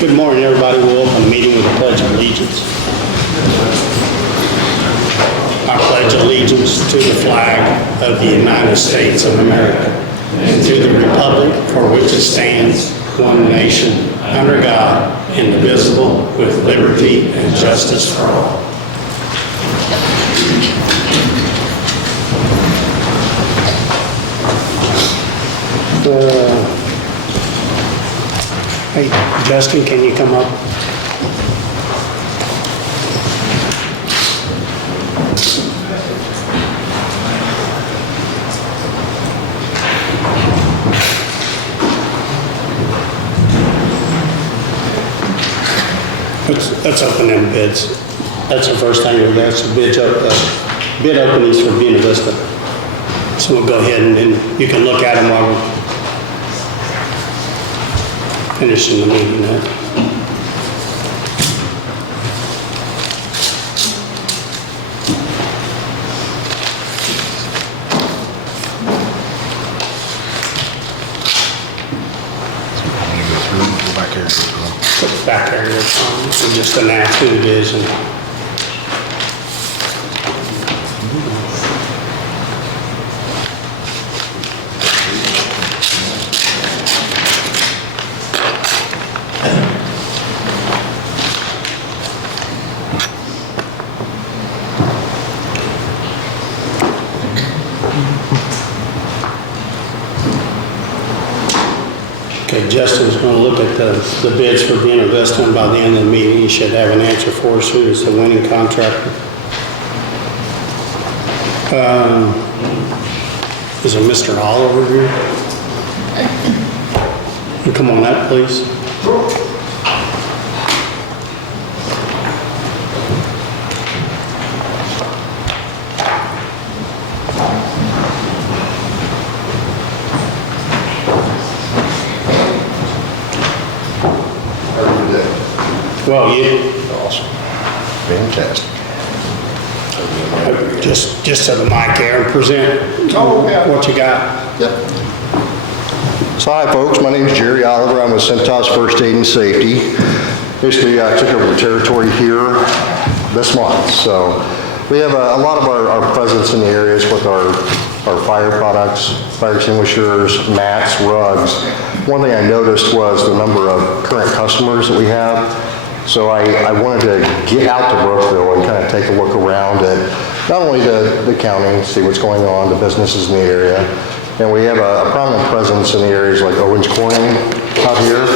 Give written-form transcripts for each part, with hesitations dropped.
Good morning, everybody. We'll open the meeting with a pledge of allegiance. I pledge allegiance to the flag of the United States of America and to the republic for which it stands, one nation, under God, indivisible, with liberty and justice for all. Hey, Justin, can you come up? Let's open them bids. That's the first thing we'll do. That's the bid openings for Buena Vista. So we'll go ahead and then you can look at them while we're finishing the meeting. Back area, so just announce who it is. And okay, Justin's going to look at the bids for Buena Vista, and by the end of the meeting, you should have an answer for us who is the winning contractor. Is there Mr. Oliver here? You come on up, please. Well, you. Awesome. Fantastic. Just to the mic here and present what you got. Yep. So hi folks, my name is Jerry Oliver. I'm with Cintas First Aid and Safety. Basically, I took over the territory here this month. So we have a lot of our presence in the areas with our fire products, fire extinguishers, mats, rugs. One thing I noticed was the number of current customers that we have. So I wanted to get out to Brookville and kind of take a look around at not only the county, see what's going on, the businesses in the area, and we have a prominent presence in the areas like Owens Corning out here,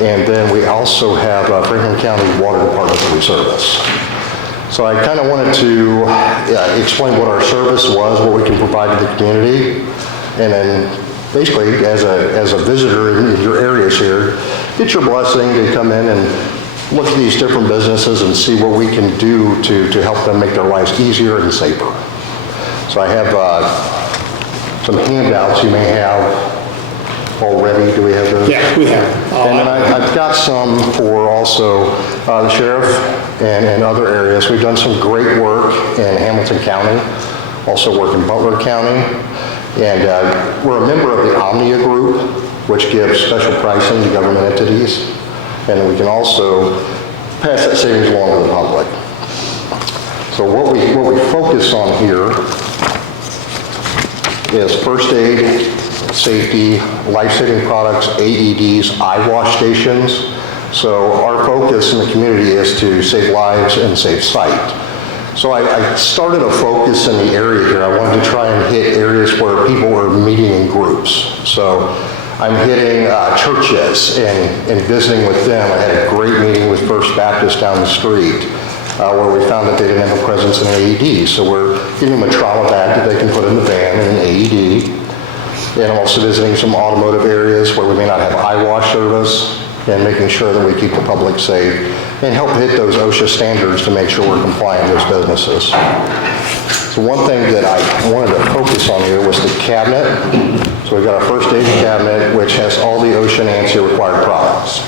and then we also have Franklin County Water Department that we service. So I kind of wanted to explain what our service was, what we can provide to the community, and then basically as a visitor in your areas here, get your blessing to come in and look at these different businesses and see what we can do to help them make their lives easier and safer. So I have some handouts you may have already. Do we have those? Yeah, we have. And then I've got some for also the sheriff and other areas. We've done some great work in Hamilton County, also work in Butler County. And we're a member of the Omnia Group, which gives special pricing to government entities. And we can also pass that savings along to the public. So what we focus on here is first aid, safety, life-saving products, AEDs, eye wash stations. So our focus in the community is to save lives and save sight. So I started a focus in the area here. I wanted to try and hit areas where people were meeting in groups. So I'm hitting churches and visiting with them. I had a great meeting with First Baptist down the street where we found that they didn't have a presence in AED. So we're giving them a trauma bag that they can put in the van and an AED. And I'm also visiting some automotive areas where we may not have eye wash service and making sure that we keep the public safe and help hit those OSHA standards to make sure we're compliant with those businesses. So one thing that I wanted to focus on here was the cabinet. So we've got our first aid cabinet, which has all the OSHA and ANSI required products.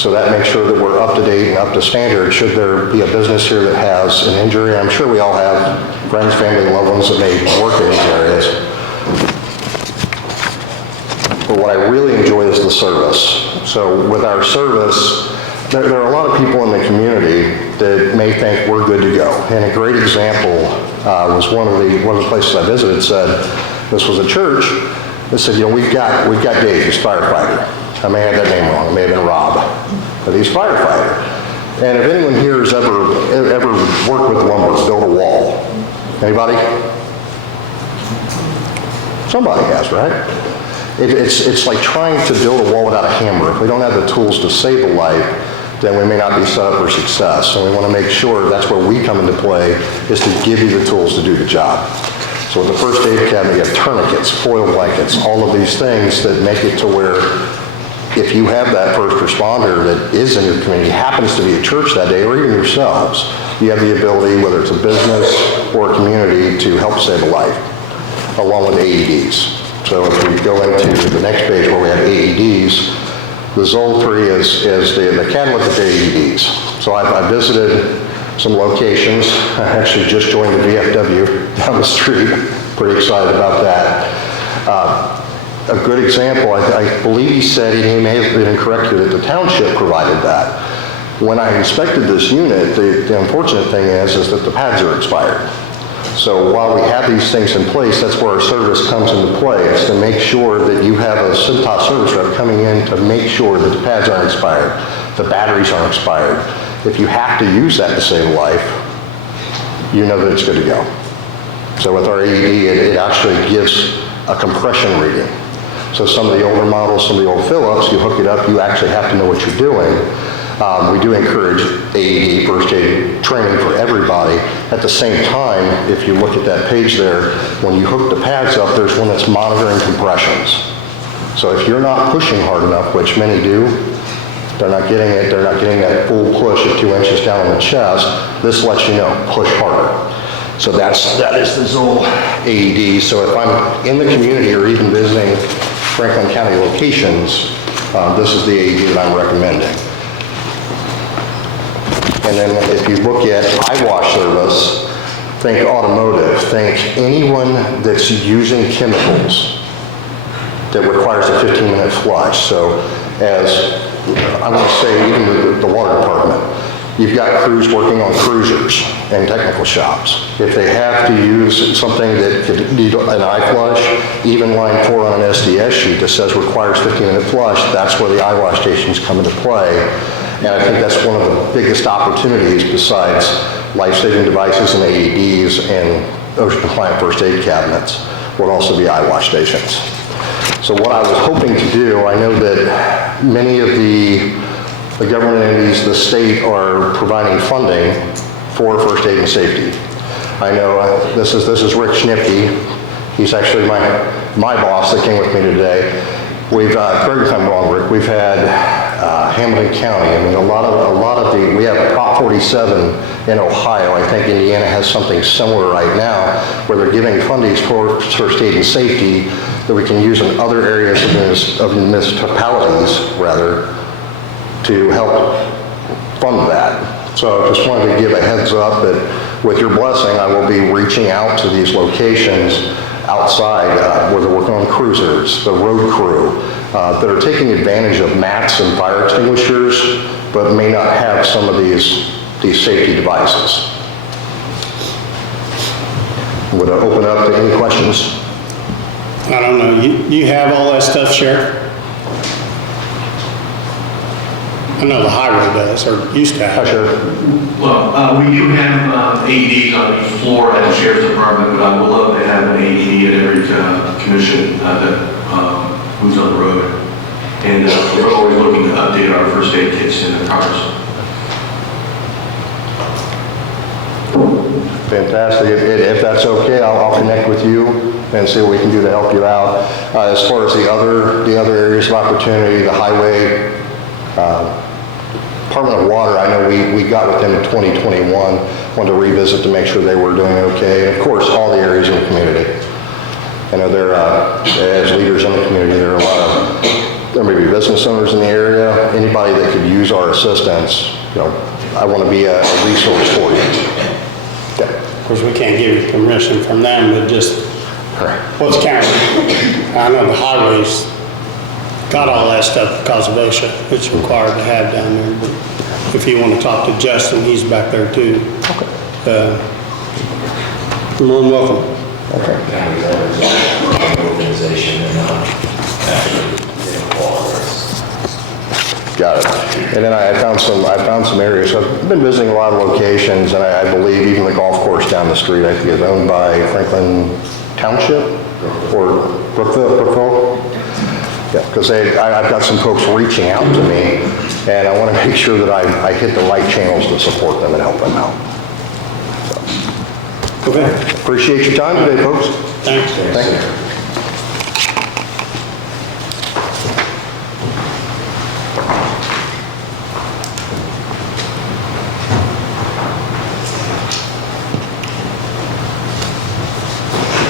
So that makes sure that we're up to date and up to standard should there be a business here that has an injury. I'm sure we all have friends, family, loved ones that may work in these areas. But but what I really enjoy is the service. So with our service, there are a lot of people in the community that may think we're good to go. And a great example was one of the places I visited said, this was a church, that said, we've got Dave, he's firefighter. I may have that name wrong, it may have been Rob, but he's firefighter. And if anyone here has ever worked with lumber, built a wall, anybody? Somebody has, right? It's like trying to build a wall without a hammer. If we don't have the tools to save a life, then we may not be set up for success. And we want to make sure that's where we come into play, is to give you the tools to do the job. So with the first aid cabinet, you have tourniquets, foil blankets, all of these things that make it to where if you have that first responder that is in your community, happens to be a church that day, or even yourselves, you have the ability, whether it's a business or a community, to help save a life, along with AEDs. So if we go into the next page where we have AEDs, the Zoll 3 is the catalyst of AEDs. So I visited some locations. I actually just joined the VFW down the street. Pretty excited about that. A good example, I believe he said, he may have been incorrect, that the township provided that. When I inspected this unit, the unfortunate thing is that the pads are expired. So while we have these things in place, that's where our service comes into play. It's to make sure that you have a Cintas service rep coming in to make sure that the pads aren't expired, the batteries aren't expired. If you have to use that to save a life, you know that it's good to go. So with our AED, it actually gives a compression reading. So some of the older models, some of the old Phillips, you hook it up, you actually have to know what you're doing. We do encourage AED, first aid training for everybody. At the same time, if you look at that page there, when you hook the pads up, there's one that's monitoring compressions. So if you're not pushing hard enough, which many do, they're not getting it, they're not getting that full push of 2 inches down on the chest, this lets you know, push harder. So that is the Zoll AED. So if I'm in the community or even visiting Franklin County locations, this is the AED that I'm recommending. And then if you look at eyewash service, think automotive, think anyone that's using chemicals that requires a 15-minute flush. So as I want to say, even the water department, you've got crews working on cruisers and technical shops. If they have to use something that could need an eye flush, even line 4 on an SDS sheet that says requires 15-minute flush, that's where the eyewash stations come into play. And I think that's one of the biggest opportunities besides life-saving devices and AEDs and OSHA-compliant first aid cabinets would also be eyewash stations. So what I was hoping to do, I know that many of the government entities, the state, are providing funding for first aid and safety. I know this is Rick Schnipke. He's actually my boss that came with me today. We've, correct me if I'm wrong, Rick, we've had Hamilton County. I mean, a lot of we have Prop 47 in Ohio. I think Indiana has something similar right now where they're giving funding for first aid and safety that we can use in other areas of municipalities, rather, to help fund that. So I just wanted to give a heads up that with your blessing, I will be reaching out to these locations outside where they're working on cruisers, the road crew, that are taking advantage of mats and fire extinguishers, but may not have some of these safety devices. Would I open up to any questions? I don't know, you have all that stuff, Sheriff? I know the highway does, or used to have. Sure. Well, we do have AEDs on each floor at the Sheriff's Department, but I would love to have an AED at every commission that moves on the road. And we're always looking to update our first aid kits in the cars. Fantastic. If that's okay, I'll connect with you and see what we can do to help you out. As far as the other areas of opportunity, the highway, Department of Water, I know we got with them in 2021, wanted to revisit to make sure they were doing okay. And of course, all the areas in the community. I know there, as leaders in the community, there are a lot of, there may be business owners in the area, anybody that could use our assistance, I want to be a resource for you. Of course, we can't give you permission from them, but just what's county. I know the highways, got all that stuff because of OSHA, which is required to have down there. But if you want to talk to Justin, he's back there too. You're more than welcome. Organization and Got it. And then I found some areas. So I've been visiting a lot of locations, and I believe even the golf course down the street, I think is owned by Franklin Township or Brookville. Yeah, because I've got some folks reaching out to me, and I want to make sure that I hit the right channels to support them and help them out. Okay. Appreciate your time today, folks. Thanks. Thank you.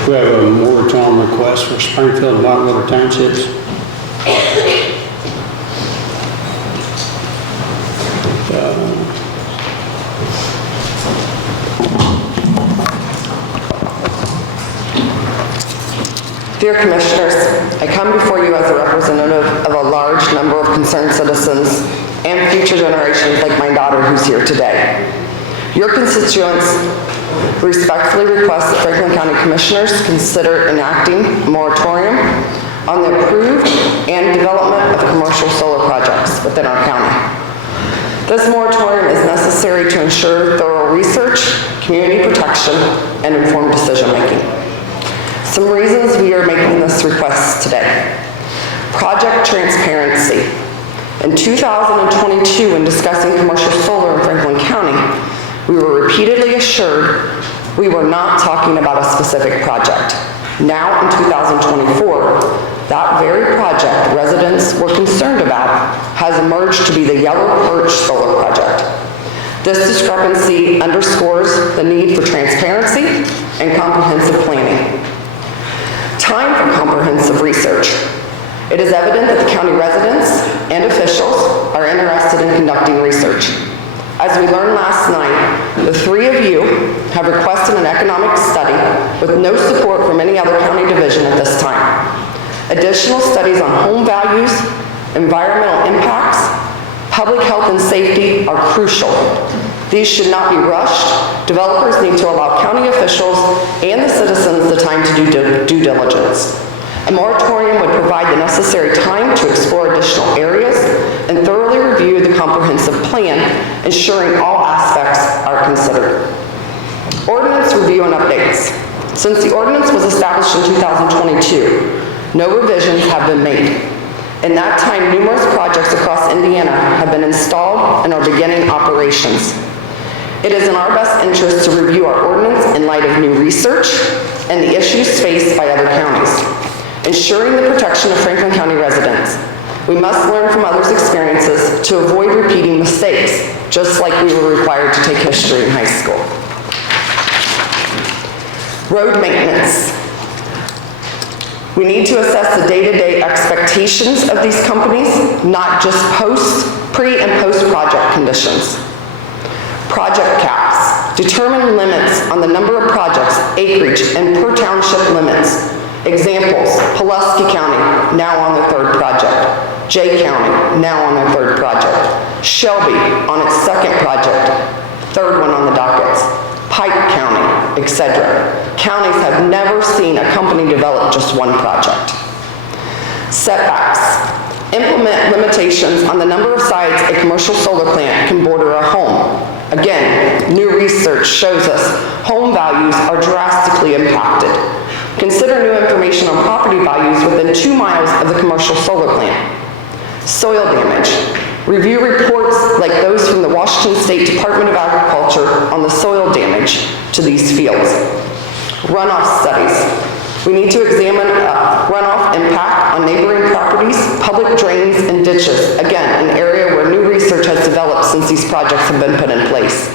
We have a moratorium request for Springfield and Whitewater Townships. Dear Commissioners, I come before you as a representative of a large number of concerned citizens and future generations like my daughter who's here today. Your constituents respectfully request that Franklin County Commissioners consider enacting a moratorium on the approved and development of commercial solar projects within our county. This moratorium is necessary to ensure thorough research, community protection, and informed decision-making. Some reasons we are making this request today. Project transparency. In 2022, when discussing commercial solar in Franklin County, we were repeatedly assured we were not talking about a specific project. Now in 2024, that very project residents were concerned about has emerged to be the Yellow Perch Solar Project. This discrepancy underscores the need for transparency and comprehensive planning. Time for comprehensive research. It is evident that the county residents and officials are interested in conducting research. As we learned last night, the three of you have requested an economic study with no support from any other county division at this time. Additional studies on home values, environmental impacts, public health and safety are crucial. These should not be rushed. Developers need to allow county officials and the citizens the time to do due diligence. A moratorium would provide the necessary time to explore additional areas and thoroughly review the comprehensive plan, ensuring all aspects are considered. Ordinance review and updates. Since the ordinance was established in 2022, no revisions have been made. In that time, numerous projects across Indiana have been installed and are beginning operations. It is in our best interest to review our ordinance in light of new research and the issues faced by other counties, ensuring the protection of Franklin County residents. We must learn from others' experiences to avoid repeating mistakes, just like we were required to take history in high school. Road maintenance. We need to assess the day-to-day expectations of these companies, not just pre- and post-project conditions. Project caps. Determine limits on the number of projects, acreage, and per township limits. Examples: Pulaski County, now on their third project. Jay County, now on their third project. Shelby, on its second project, third one on the dockets. Pike County, etc. Counties have never seen a company develop just one project. Setbacks. Implement limitations on the number of sites a commercial solar plant can border a home. Again, new research shows us home values are drastically impacted. Consider new information on property values within 2 miles of the commercial solar plant. Soil damage. Review reports like those from the Washington State Department of Agriculture on the soil damage to these fields. Runoff studies. We need to examine runoff impact on neighboring properties, public drains, and ditches. Again, an area where new research has developed since these projects have been put in place.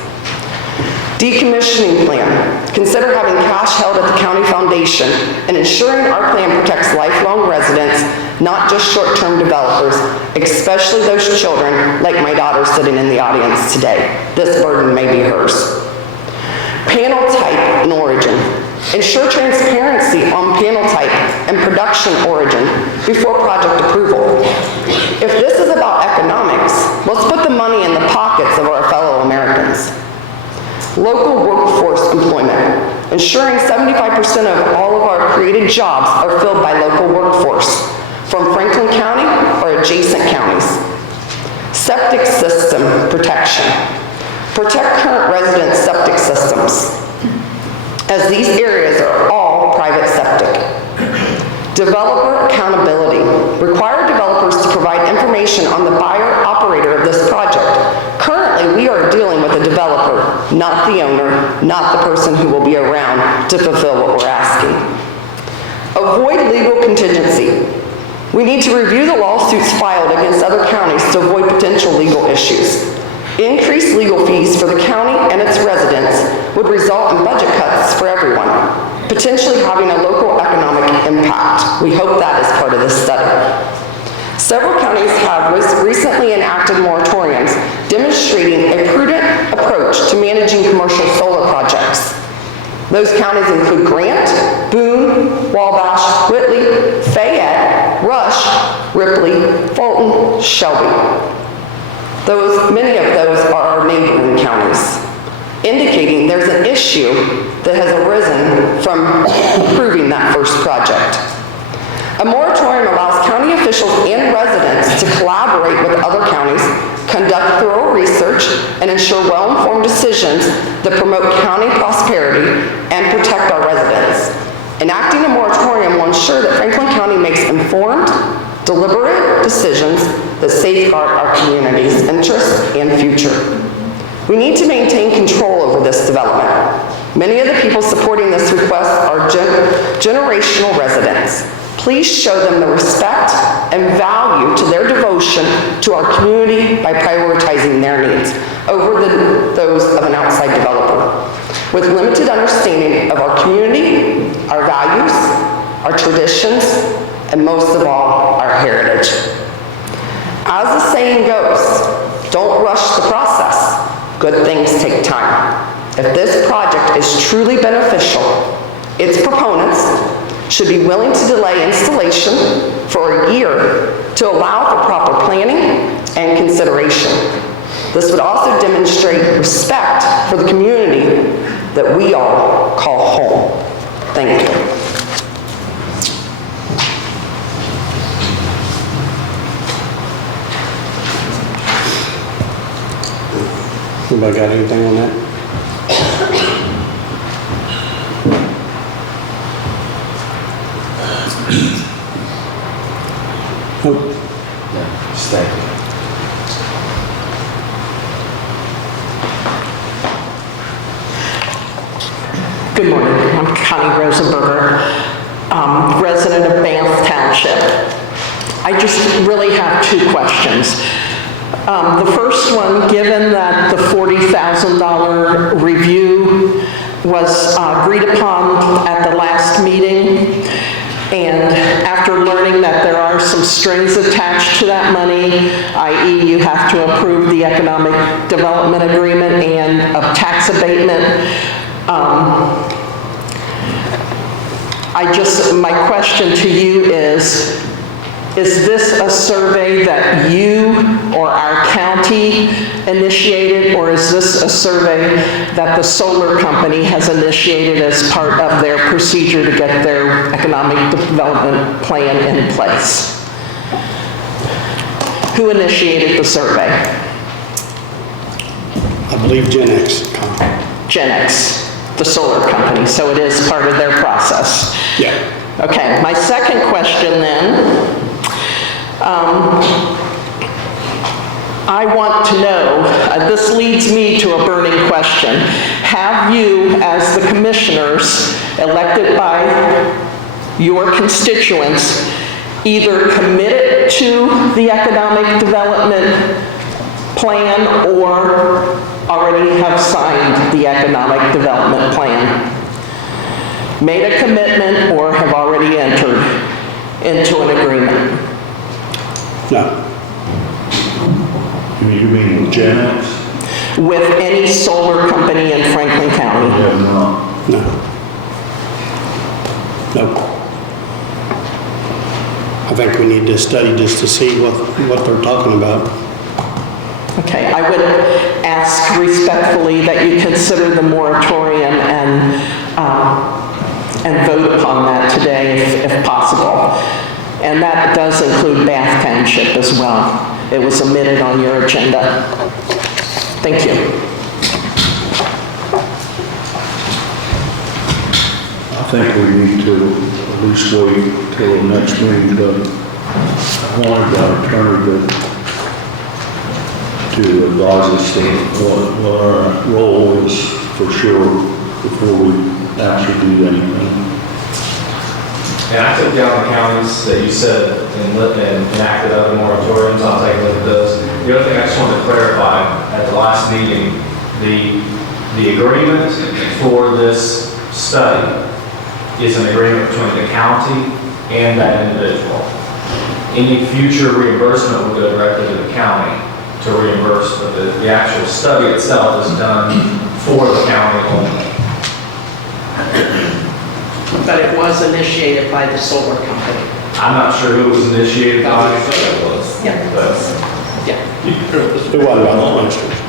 Decommissioning plan. Consider having cash held at the county foundation and ensuring our plan protects lifelong residents, not just short-term developers, especially those children like my daughter sitting in the audience today. This burden may be hers. Panel type and origin. Ensure transparency on panel type and production origin before project approval. If this is about economics, let's put the money in the pockets of our fellow Americans. Local workforce employment. Ensuring 75% of all of our created jobs are filled by local workforce from Franklin County or adjacent counties. Septic system protection. Protect current resident septic systems, as these areas are all private septic. Developer accountability. Require developers to provide information on the buyer-operator of this project. Currently, we are dealing with a developer, not the owner, not the person who will be around to fulfill what we're asking. Avoid legal contingency. We need to review the lawsuits filed against other counties to avoid potential legal issues. Increased legal fees for the county and its residents would result in budget cuts for everyone, potentially having a local economic impact. We hope that is part of this study. Several counties have recently enacted moratoriums demonstrating a prudent approach to managing commercial solar projects. Those counties include Grant, Boone, Wabash, Whitley, Fayette, Rush, Ripley, Fulton, Shelby. Many of those are our neighboring counties, indicating there's an issue that has arisen from approving that first project. A moratorium allows county officials and residents to collaborate with other counties, conduct thorough research, and ensure well-informed decisions that promote county prosperity and protect our residents. Enacting a moratorium will ensure that Franklin County makes informed, deliberate decisions that safeguard our community's interests and future. We need to maintain control over this development. Many of the people supporting this request are generational residents. Please show them the respect and value to their devotion to our community by prioritizing their needs over those of an outside developer. With limited understanding of our community, our values, our traditions, and most of all, our heritage. As the saying goes, don't rush the process. Good things take time. If this project is truly beneficial, its proponents should be willing to delay installation for a year to allow for proper planning and consideration. This would also demonstrate respect for the community that we all call home. Thank you. Anybody got anything on that? Good morning. I'm Connie Rosenberger, resident of Banff Township. I just really have two questions. The first one, given that the $40,000 review was agreed upon at the last meeting, and after learning that there are some strings attached to that money, i.e. you have to approve the economic development agreement and a tax abatement, my question to you is this a survey that you or our county initiated, or is this a survey that the solar company has initiated as part of their procedure to get their economic development plan in place? Who initiated the survey? I believe Gen X. Gen X, the solar company, so it is part of their process. Yeah. Okay, my second question then, I want to know, this leads me to a burning question. Have you, as the commissioners elected by your constituents, either committed to the economic development plan or already have signed the economic development plan? Made a commitment or have already entered into an agreement? No. You mean Gen X? With any solar company in Franklin County? Yeah, no. No. I think we need to study just to see what they're talking about. Okay, I would ask respectfully that you consider the moratorium and vote upon that today if possible. And that does include Bath Township as well. It was omitted on your agenda. Thank you. I think we need to at least wait till the next meeting, but I wanted our attorney to advise us what our role is for sure before we actually do anything. And I took down the counties that you said and enacted other moratoriums. I'll take a look at those. The other thing I just wanted to clarify, at the last meeting, the agreement for this study is an agreement between the county and that individual. Any future reimbursement will go directly to the county to reimburse, but the actual study itself is done for the county only. But it was initiated by the solar company. I'm not sure who it was initiated by. Yeah. But Yeah. It wasn't by the ministers.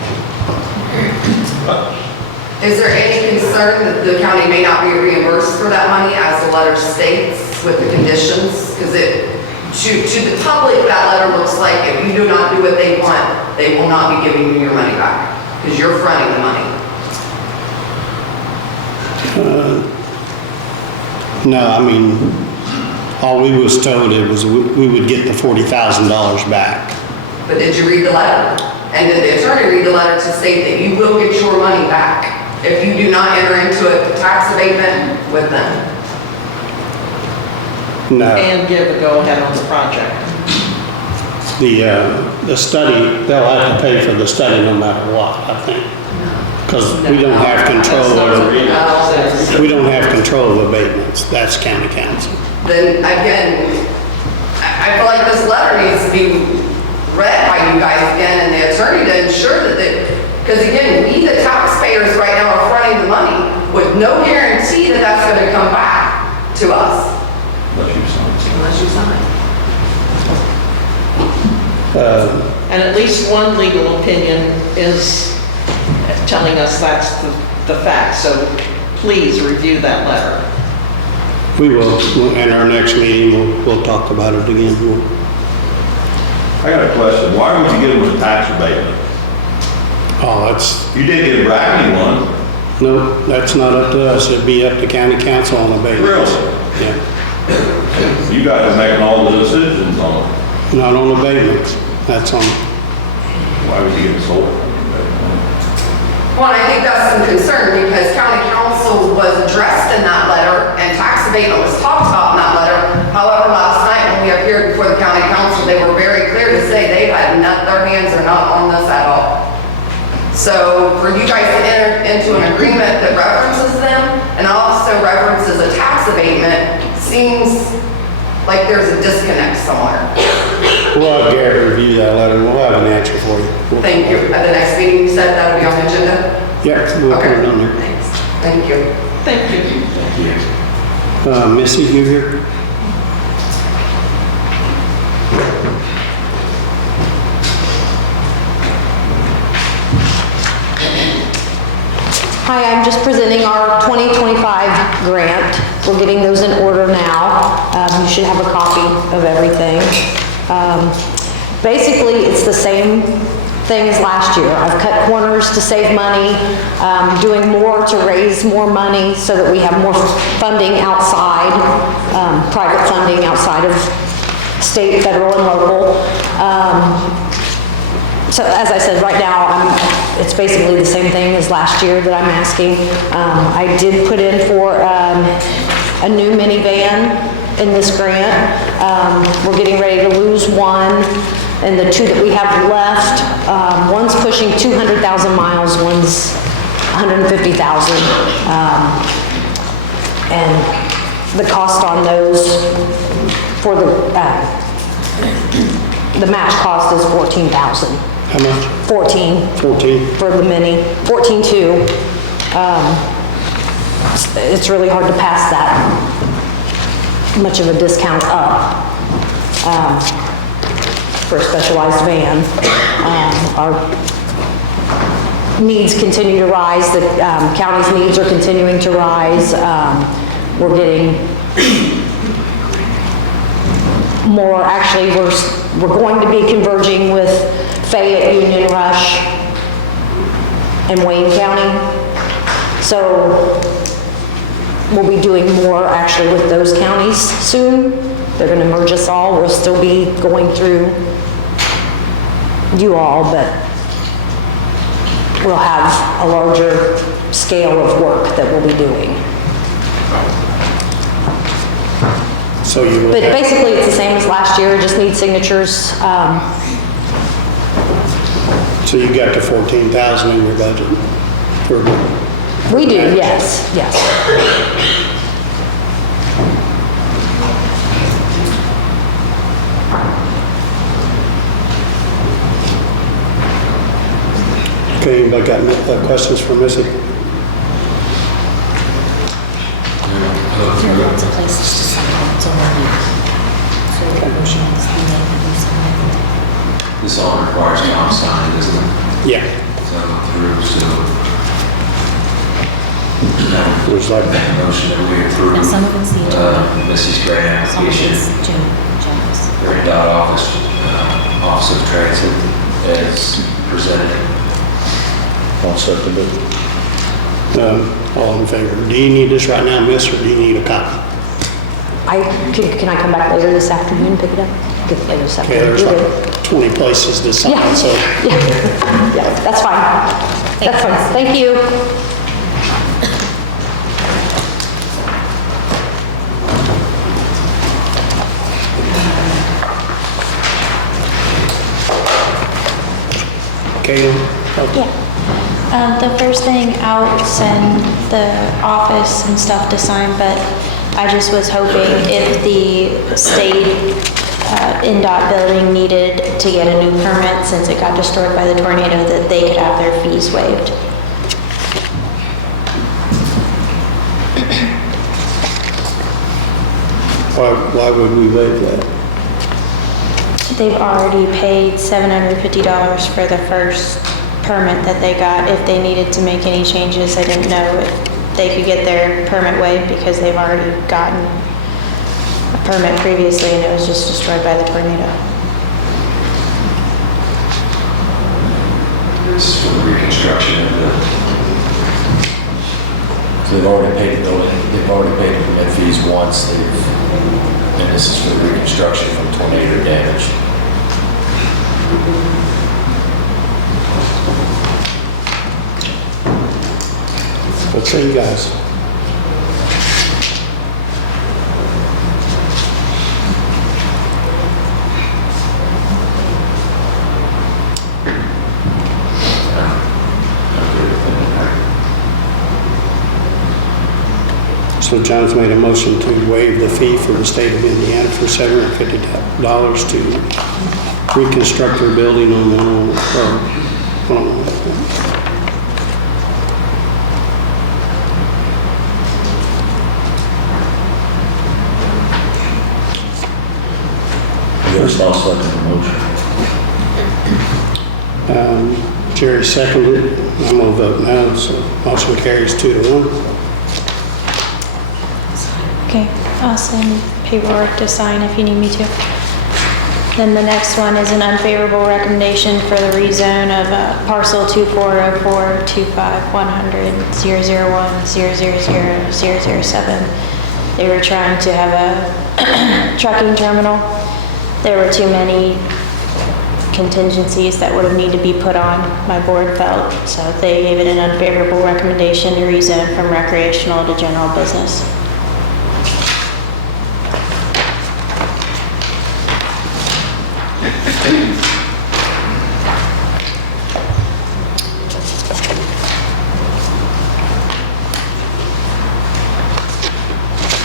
Is there any concern that the county may not be reimbursed for that money as the letter states with the conditions? Because to the public, that letter looks like if you do not do what they want, they will not be giving you your money back because you're fronting the money. No, I mean, all we was told it was we would get the $40,000 back. But did you read the letter? And did the attorney read the letter to state that you will get your money back if you do not enter into a tax abatement with them? No, And give a go-ahead on the project. the study, they'll have to pay for the study no matter what, I think. Because we don't have control over, we don't have control of abatements. That's county council. Then again, I feel like this letter needs to be read by you guys again and the attorney to ensure that, because again, we the taxpayers right now are fronting the money with no guarantee that that's going to come back to us. Unless you sign. And at least one legal opinion is telling us that's the fact, so please review that letter. We will, in our next meeting, we'll talk about it again. I got a question. Why would you give them a tax abatement? Oh, that's, You did get a bragging one. no, that's not up to us. It'd be up to county council on abatements. Really? Yeah, You guys are making all the decisions on it. not on abatements. That's on, Why would you give it sold? Well, I think that's some concern because county council was addressed in that letter and tax abatement was talked about in that letter. However, last night when we appeared before the county council, they were very clear to say they had not, their hands are not on this at all. So for you guys to enter into an agreement that references them and also references a tax abatement seems like there's a disconnect somewhere. we'll have Gary review that letter. We'll have an answer for you. Thank you. At the next meeting, you said that'll be on the agenda? Yeah, we'll put it on there. Thanks. Thank you. Thank you. Missy, you here? Hi, I'm just presenting our 2025 grant. We're getting those in order now. You should have a copy of everything. Basically, it's the same thing as last year. I've cut corners to save money, doing more to raise more money so that we have more funding outside, private funding outside of state, federal, and local. So as I said, right now, it's basically the same thing as last year that I'm asking. I did put in for a new minivan in this grant. We're getting ready to lose one, and the two that we have left, one's pushing 200,000 miles, one's 150,000. And the cost on those for the match cost is 14,000. How much? 14 14? for the mini, 14.2. It's really hard to pass that much of a discount up. for a specialized van. Our needs continue to rise, the county's needs are continuing to rise. We're getting more, actually, we're going to be converging with Fayette, Union, Rush, and Wayne County. So we'll be doing more actually with those counties soon. They're going to merge us all. We'll still be going through you all, but we'll have a larger scale of work that we'll be doing. So you will But have, basically, it's the same as last year, just need signatures. so you got the 14,000 in your budget? We do, yes, yes. Okay, anybody got questions for Missy? There are lots of places to sign it's already. So the motion has been made to do something. This all requires comp signed, doesn't it? Yeah. So through, so. There's like Make a motion that we approve. Now, some of it's the attorney. Mrs. Grant Some of application, it's Jones. for dot office, Office of Transit as presented. I'll second it. All in favor? Do you need this right now, miss, or do you need a copy? Can I come back later this afternoon and pick it up? Get it later this Okay, afternoon. there's You're good. like 20 places to sign, Yeah, so. yeah, that's fine. That's fine, thank you. Caitlin? Yeah. The first thing, I'll send the office and stuff to sign, but I just was hoping if the state NDOT building needed to get a new permit since it got destroyed by the tornado, that they could have their fees waived. Why would we waive that? They've already paid $750 for the first permit that they got. If they needed to make any changes, I didn't know if they could get their permit waived because they've already gotten a permit previously and it was just destroyed by the tornado. It's for the reconstruction of the. So they've already paid the building, they've already paid the permit fees once, and this is for the reconstruction from tornado damage. What say you guys? So John's made a motion to waive the fee for the state of Indiana for $750 to reconstruct their building on 101. Yes, I'll second the motion. Jerry seconded it. I'm gonna vote no, so motion carries 2-1. Okay, I'll send paperwork to sign if you need me to. Then the next one is an unfavorable recommendation for the rezone of parcel 2404-25100-001-000-007. They were trying to have a trucking terminal. There were too many contingencies that would have needed to be put on, my board felt, so they gave it an unfavorable recommendation to rezone from recreational to general business.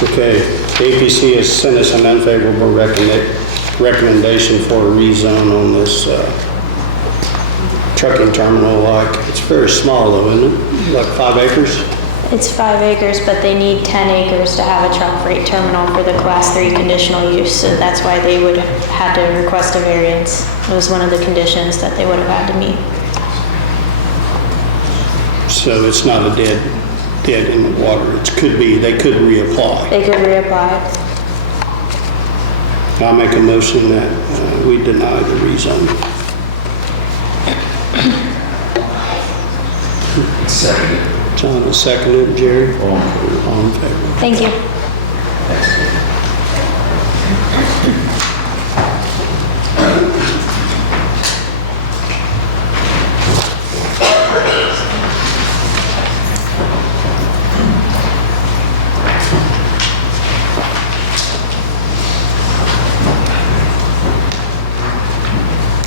Okay, APC has sent us an unfavorable recommendation for a rezone on this trucking terminal. Like, it's very small though, isn't it? Like 5 acres? It's 5 acres, but they need 10 acres to have a truck freight terminal for the Class 3 conditional use, so that's why they would have had to request a variance. It was one of the conditions that they would have had to meet. So it's not a dead in the water. It could be, they could reapply. They could reapply. I'll make a motion that we deny the rezone. Second. John will second it. Jerry? All in favor? Thank you.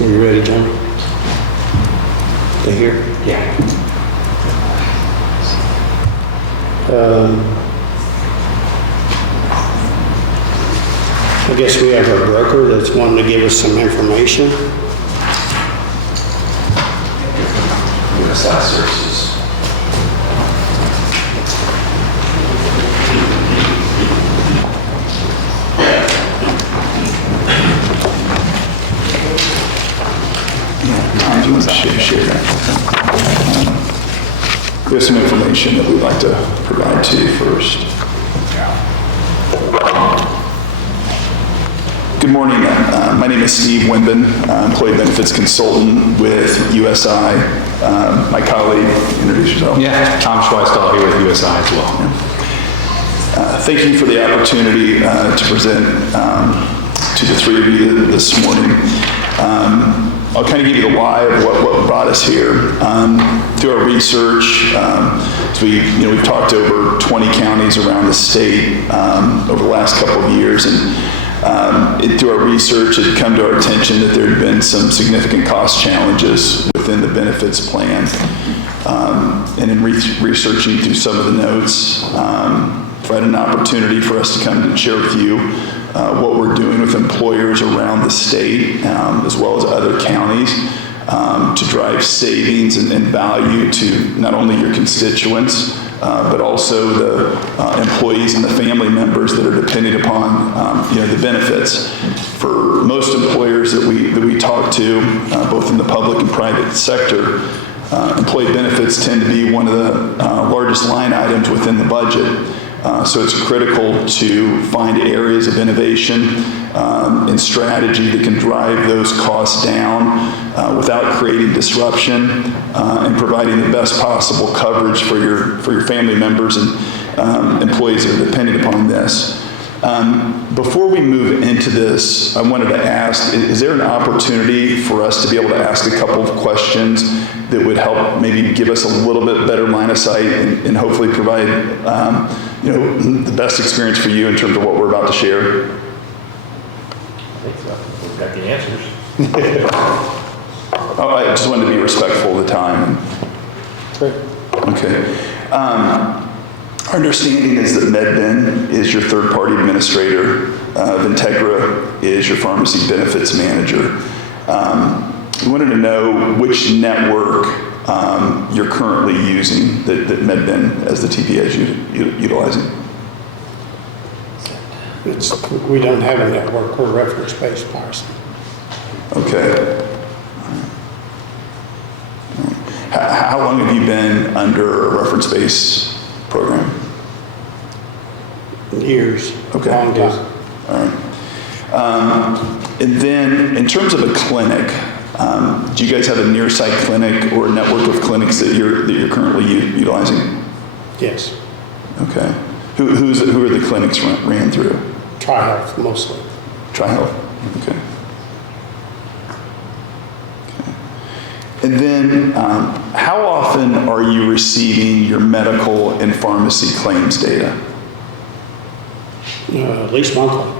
Are you ready, John? To hear? Yeah. I guess we have a broker that's wanting to give us some information. USI Services. Tom, do you want to share that? We have some information that we'd like to provide to you first. Good morning. My name is Steve Wimben, employee benefits consultant with USI. My colleague, introduce yourself. Yeah, Tom Schweistal here with USI as well. Thank you for the opportunity to present to the three of you this morning. I'll kind of give you the why of what brought us here. Through our research, so we've talked to over 20 counties around the state over the last couple of years, and through our research, it had come to our attention that there had been some significant cost challenges within the benefits plan. And in researching through some of the notes, provided an opportunity for us to come and share with you what we're doing with employers around the state, as well as other counties, to drive savings and value to not only your constituents, but also the employees and the family members that are depending upon the benefits. For most employers that we talk to, both in the public and private sector, employee benefits tend to be one of the largest line items within the budget. So it's critical to find areas of innovation and strategy that can drive those costs down without creating disruption and providing the best possible coverage for your family members and employees that are dependent upon this. Before we move into this, I wanted to ask, is there an opportunity for us to be able to ask a couple of questions that would help maybe give us a little bit better line of sight and hopefully provide the best experience for you in terms of what we're about to share? I think so. We've got the answers. I just wanted to be respectful of the time. Great. Okay. Our understanding is that MedBen is your third-party administrator. Vintegra is your pharmacy benefits manager. We wanted to know which network you're currently using that MedBen as the TPA is utilizing. We don't have a network. We're reference-based policy. Okay. How long have you been under a reference-based program? Years. Okay. Long time. All right. And then in terms of a clinic, do you guys have a near site clinic or a network of clinics that you're currently utilizing? Yes. Okay. Who are the clinics ran through? Tri-Health mostly. Tri-Health. Okay. And then, how often are you receiving your medical and pharmacy claims data? At least monthly.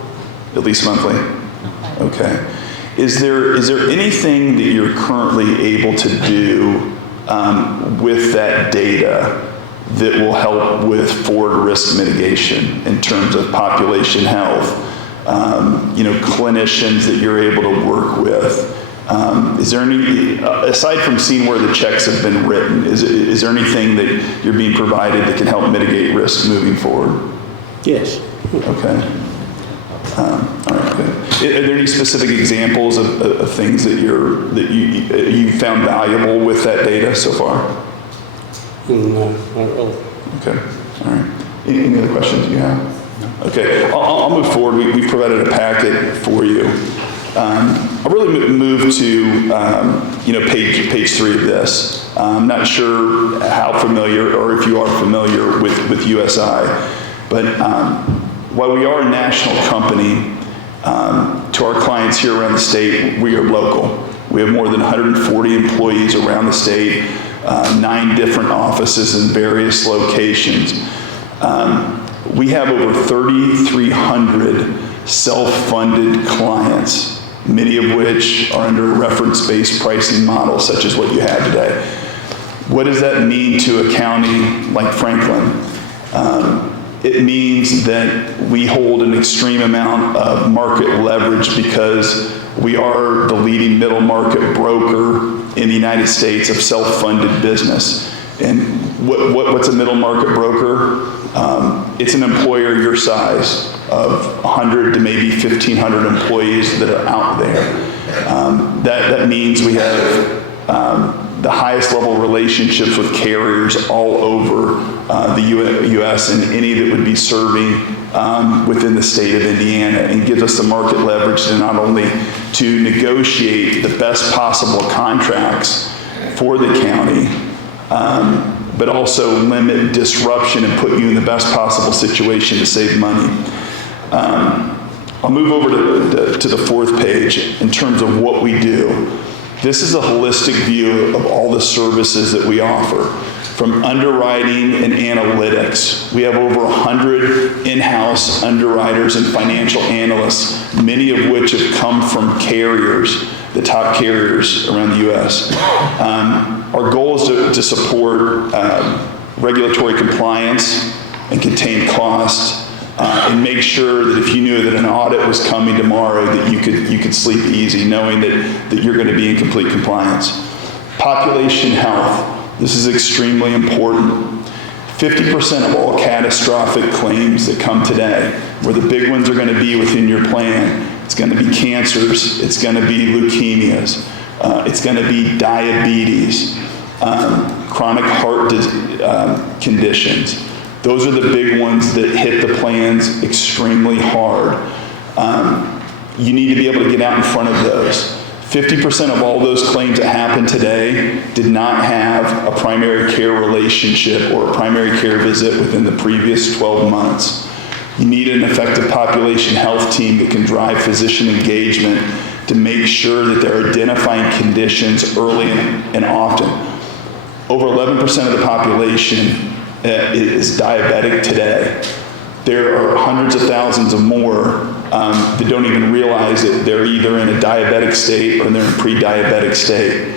At least monthly? Okay. Is there anything that you're currently able to do with that data that will help with forward risk mitigation in terms of population health, clinicians that you're able to work with, Is there any, aside from seeing where the checks have been written, is there anything that you're being provided that can help mitigate risk moving forward? Yes. Okay. All right, good. Are there any specific examples of things that you found valuable with that data so far? No, not really. Okay, all right. Any other questions you have? Okay, I'll move forward. We've provided a packet for you. I'll really move to, page 3 of this. I'm not sure how familiar, or if you are familiar with USI, but while we are a national company, to our clients here around the state, we are local. We have more than 140 employees around the state, 9 different offices in various locations. We have over 3,300 self-funded clients, many of which are under a reference-based pricing model, such as what you have today. What does that mean to a county like Franklin? It means that we hold an extreme amount of market leverage because we are the leading middle market broker in the United States of self-funded business. And what's a middle market broker? It's an employer your size of 100 to maybe 1,500 employees that are out there. That means we have the highest level relationships with carriers all over the U.S. and any that would be serving within the state of Indiana, and gives us the market leverage to not only to negotiate the best possible contracts for the county, but also limit disruption and put you in the best possible situation to save money. I'll move over to the 4th page in terms of what we do. This is a holistic view of all the services that we offer, from underwriting and analytics. We have over 100 in-house underwriters and financial analysts, many of which have come from carriers, the top carriers around the U.S. Our goal is to support regulatory compliance and contain costs, and make sure that if you knew that an audit was coming tomorrow, that you could sleep easy knowing that you're going to be in complete compliance. Population health. This is extremely important. 50% of all catastrophic claims that come today, where the big ones are going to be within your plan, it's going to be cancers, it's going to be leukemias, it's going to be diabetes, chronic heart conditions. Those are the big ones that hit the plans extremely hard. You need to be able to get out in front of those. 50% of all those claims that happen today did not have a primary care relationship or a primary care visit within the previous 12 months. You need an effective population health team that can drive physician engagement to make sure that they're identifying conditions early and often. Over 11% of the population is diabetic today. There are hundreds of thousands of more that don't even realize that they're either in a diabetic state or they're in a pre-diabetic state.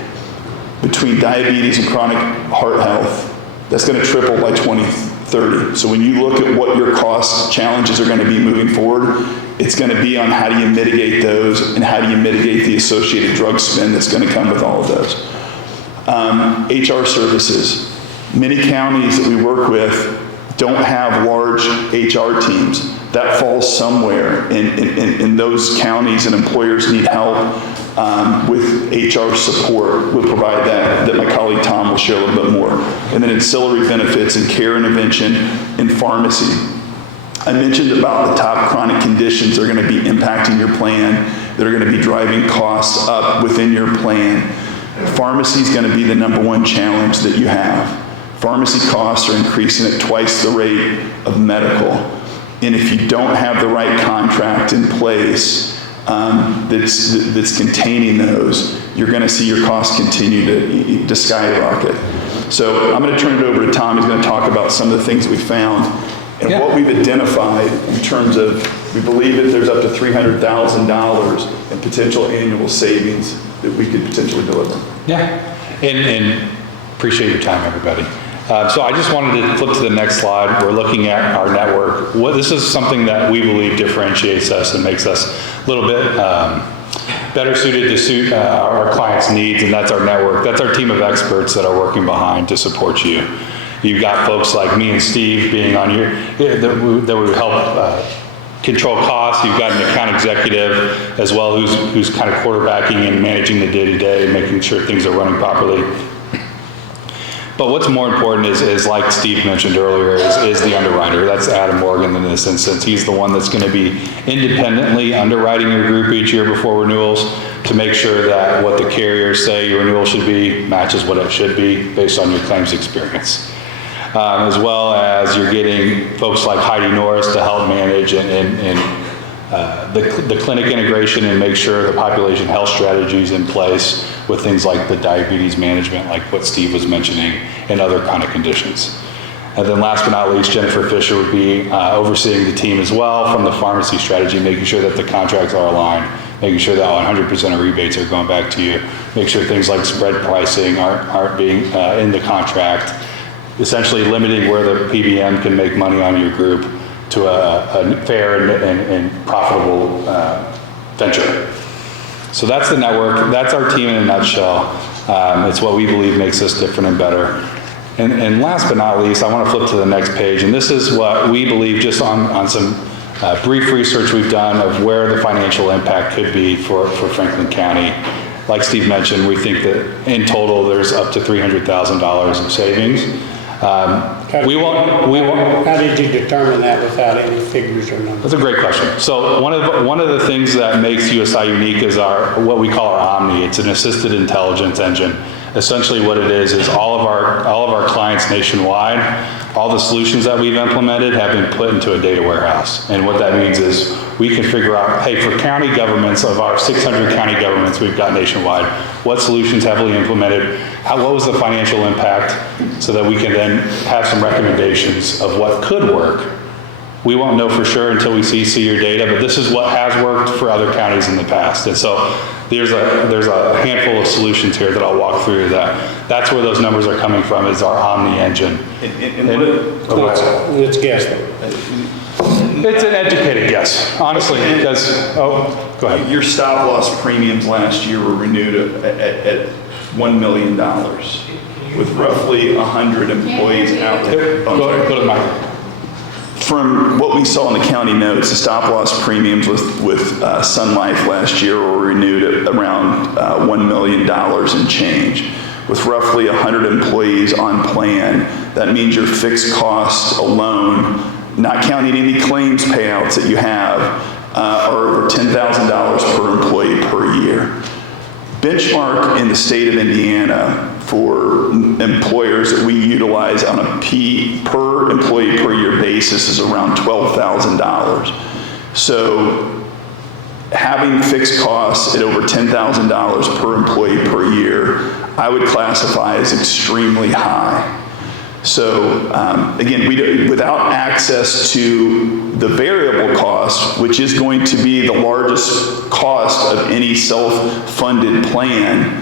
Between diabetes and chronic heart health, that's going to triple by 2030. So when you look at what your cost challenges are going to be moving forward, it's going to be on how do you mitigate those and how do you mitigate the associated drug spend that's going to come with all of those. HR services. Many counties that we work with don't have large HR teams. That falls somewhere, and those counties and employers need help with HR support. We'll provide that my colleague Tom will share a little bit more. And then ancillary benefits and care intervention in pharmacy. I mentioned about the top chronic conditions that are going to be impacting your plan, that are going to be driving costs up within your plan. Pharmacy is going to be the #1 challenge that you have. Pharmacy costs are increasing at twice the rate of medical. And if you don't have the right contract in place that's containing those, you're going to see your costs continue to skyrocket. So I'm going to turn it over to Tom. He's going to talk about some of the things we found and what we've identified in terms of, we believe that there's up to $300,000 in potential annual savings that we could potentially deliver. Yeah, and appreciate your time, everybody. So I just wanted to flip to the next slide. We're looking at our network. This is something that we believe differentiates us and makes us a little bit better suited to suit our clients' needs, and that's our network. That's our team of experts that are working behind to support you. You've got folks like me and Steve being on here that would help control costs. You've got an account executive as well who's kind of quarterbacking and managing the day-to-day, making sure things are running properly. But what's more important is like Steve mentioned earlier, is the underwriter. That's Adam Morgan in this instance. He's the one that's going to be independently underwriting your group each year before renewals to make sure that what the carriers say your renewal should be matches what it should be based on your claims experience. As well as you're getting folks like Heidi Norris to help manage the clinic integration and make sure the population health strategy is in place with things like the diabetes management, like what Steve was mentioning, and other chronic conditions. And then last but not least, Jennifer Fisher would be overseeing the team as well from the pharmacy strategy, making sure that the contracts are aligned, making sure that 100% of rebates are going back to you, make sure things like spread pricing aren't being in the contract, essentially limiting where the PBM can make money on your group to a fair and profitable venture. So that's the network. That's our team in a nutshell. It's what we believe makes us different and better. And last but not least, I want to flip to the next page. And this is what we believe, just on some brief research we've done of where the financial impact could be for Franklin County. Like Steve mentioned, we think that in total there's up to $300,000 in savings. How did you determine that without any figures or numbers? That's a great question. So one of the things that makes USI unique is what we call our Omni. It's an assisted intelligence engine. Essentially what it is all of our clients nationwide, all the solutions that we've implemented have been put into a data warehouse. And what that means is we can figure out, hey, for county governments, of our 600 county governments we've got nationwide, what solutions heavily implemented, what was the financial impact, so that we can then have some recommendations of what could work. We won't know for sure until we see your data, but this is what has worked for other counties in the past. And so there's a handful of solutions here that I'll walk through that's where those numbers are coming from, is our Omni engine. Let's guess. It's an educated guess, honestly, because, go ahead. Your stop loss premiums last year were renewed at $1 million with roughly 100 employees out there. Go to the mic. From what we saw in the county notes, the stop loss premiums with Sun Life last year were renewed at around $1 million and change. With roughly 100 employees on plan, that means your fixed costs alone, not counting any claims payouts that you have, are over $10,000 per employee per year. Benchmark in the state of Indiana for employers that we utilize on a per employee per year basis is around $12,000. So having fixed costs at over $10,000 per employee per year, I would classify as extremely high. So again, without access to the variable cost, which is going to be the largest cost of any self-funded plan,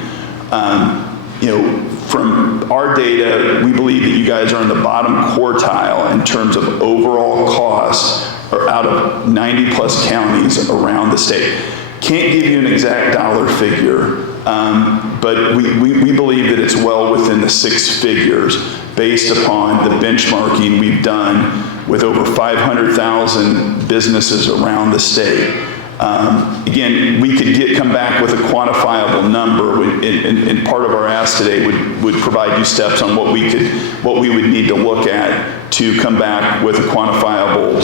from our data, we believe that you guys are in the bottom quartile in terms of overall costs out of 90 plus counties around the state. Can't give you an exact dollar figure, but we believe that it's well within the 6 figures based upon the benchmarking we've done with over 500,000 businesses around the state. Again, we could come back with a quantifiable number, and part of our ask today would provide you steps on what we would need to look at to come back with a quantifiable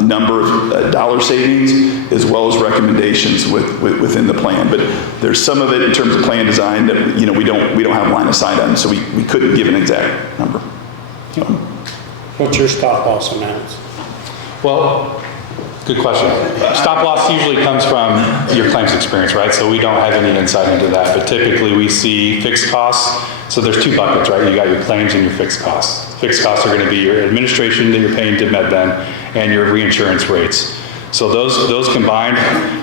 number of dollar savings, as well as recommendations within the plan. But there's some of it in terms of plan design that we don't have line of sight on, so we couldn't give an exact number. What's your stop loss amounts? Well, good question. Stop loss usually comes from your claims experience, right? So we don't have any insight into that, but typically we see fixed costs. So there's 2 buckets, right? You got your claims and your fixed costs. Fixed costs are going to be your administration that you're paying to MedBen and your reinsurance rates. So those combined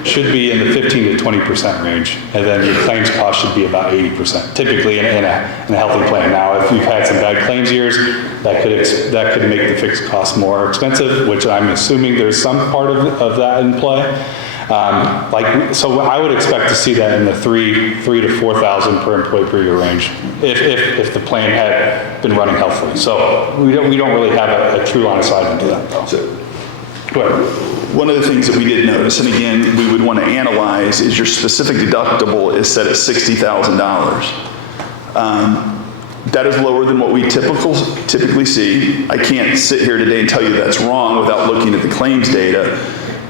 should be in the 15 to 20% range, and then your claims cost should be about 80%, typically in a healthy plan. Now, if we've had some bad claims years, that could make the fixed cost more expensive, which I'm assuming there's some part of that in play. So I would expect to see that in the 3 to 4,000 per employee per year range, if the plan had been running healthfully. So we don't really have a true line of sight into that, though. Go ahead. One of the things that we did notice, and again, we would want to analyze, is your specific deductible is set at $60,000. That is lower than what we typically see. I can't sit here today and tell you that's wrong without looking at the claims data,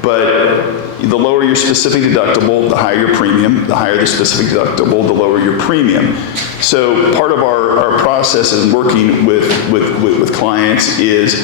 but the lower your specific deductible, the higher your premium. The higher the specific deductible, the lower your premium. So part of our process in working with clients is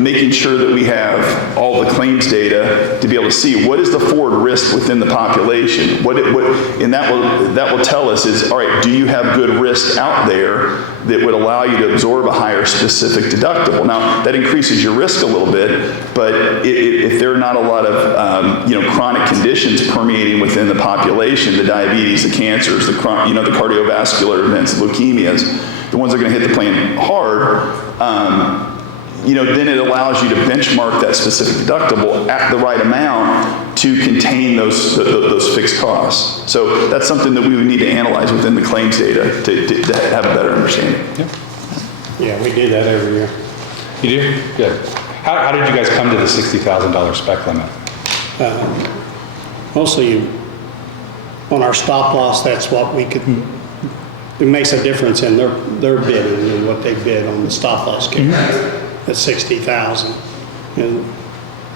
making sure that we have all the claims data to be able to see what is the forward risk within the population. And that will tell us is, all right, do you have good risk out there that would allow you to absorb a higher specific deductible? Now, that increases your risk a little bit, but if there are not a lot of chronic conditions permeating within the population, the diabetes, the cancers, the cardiovascular events, leukemias, the ones that are going to hit the plan hard, then it allows you to benchmark that specific deductible at the right amount to contain those fixed costs. So that's something that we would need to analyze within the claims data to have a better understanding. Yeah, we do that every year. You do? Good. How did you guys come to the $60,000 spec limit? Mostly on our stop loss, that's what we could, it makes a difference in their bidding and what they bid on the stop loss carrier at 60,000. And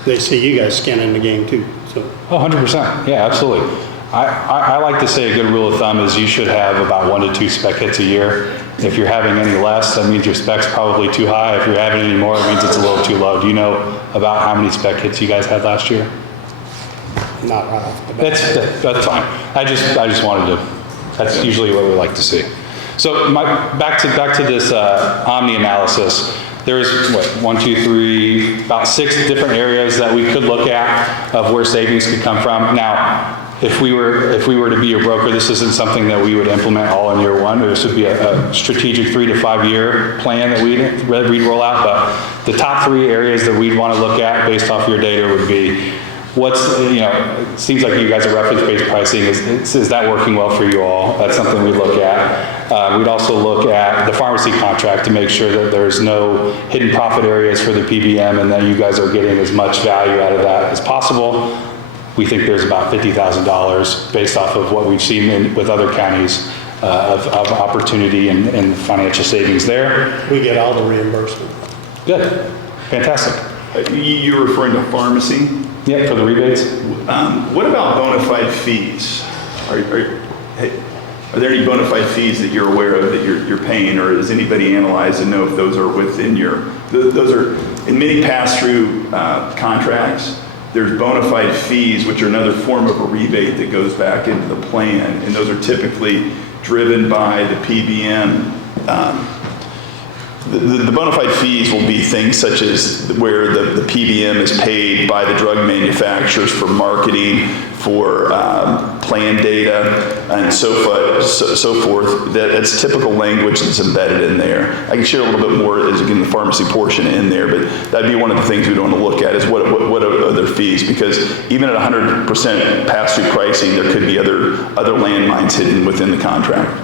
they see you guys skinning the game too. So. Oh, 100%. Yeah, absolutely. I like to say a good rule of thumb is you should have about 1 to 2 spec hits a year. If you're having any less, that means your spec's probably too high. If you're having any more, it means it's a little too low. Do you know about how many spec hits you guys had last year? Not right off the bat. That's fine. I just wanted to, that's usually what we like to see. So back to this Omni analysis. There's about 6 different areas that we could look at of where savings could come from. Now, if we were to be your broker, this isn't something that we would implement all in year one. This would be a strategic 3 to 5 year plan that we'd roll out. But the top 3 areas that we'd want to look at based off your data would be it seems like you guys are reference-based pricing. Is that working well for you all? That's something we look at. We'd also look at the pharmacy contract to make sure that there's no hidden profit areas for the PBM and that you guys are getting as much value out of that as possible. We think there's about $50,000 based off of what we've seen with other counties of opportunity and financial savings there. We get all the reimbursement. Good. Fantastic. You're referring to pharmacy? Yeah, for the rebates. What about bona fide fees? Are there any bona fide fees that you're aware of that you're paying, or does anybody analyze and know if those are within those are, in many pass-through contracts, there's bona fide fees, which are another form of a rebate that goes back into the plan, and those are typically driven by the PBM. The bona fide fees will be things such as where the PBM is paid by the drug manufacturers for marketing, for plan data, and so forth. That's typical language that's embedded in there. I can share a little bit more as, again, the pharmacy portion in there, but that'd be one of the things we'd want to look at is what are other fees, because even at 100% pass-through pricing, there could be other landmines hidden within the contract.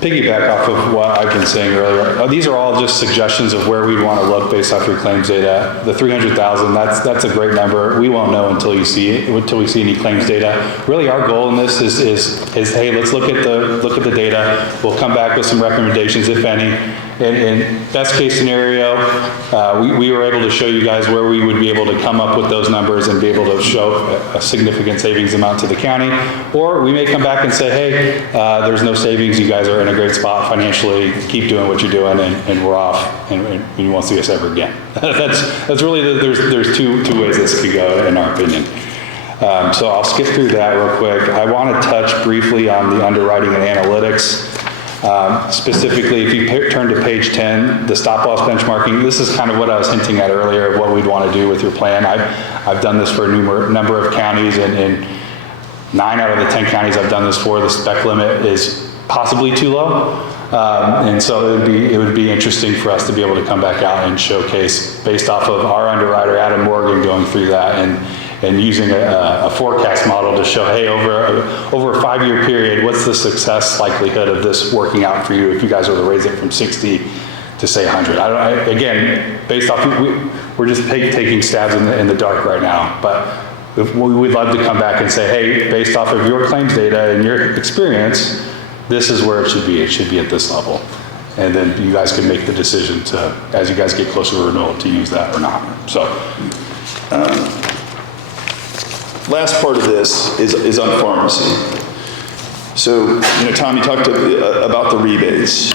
Piggyback off of what I've been saying earlier, these are all just suggestions of where we'd want to look based off your claims data. The 300,000, that's a great number. We won't know until we see any claims data. Really, our goal in this is hey, let's look at the data. We'll come back with some recommendations, if any. In best case scenario, we were able to show you guys where we would be able to come up with those numbers and be able to show a significant savings amount to the county. Or we may come back and say, hey, there's no savings. You guys are in a great spot financially. Keep doing what you're doing, and we're off, and you won't see us ever again. That's really there's two ways this could go, in our opinion. So I'll skip through that real quick. I want to touch briefly on the underwriting and analytics. Specifically, if you turn to page 10, the stop loss benchmarking, this is kind of what I was hinting at earlier of what we'd want to do with your plan. I've done this for a number of counties, and 9 out of the 10 counties I've done this for, the spec limit is possibly too low. And so it would be interesting for us to be able to come back out and showcase, based off of our underwriter, Adam Morgan, going through that and using a forecast model to show, hey, over a 5-year period, what's the success likelihood of this working out for you if you guys were to raise it from 60 to say 100? Again, based off, we're just taking stabs in the dark right now, but we would love to come back and say, hey, based off of your claims data and your experience, this is where it should be. It should be at this level. And then you guys can make the decision to, as you guys get closer to renewal, to use that or not. So, last part of this is on pharmacy. So, Tom, you talked about the rebates.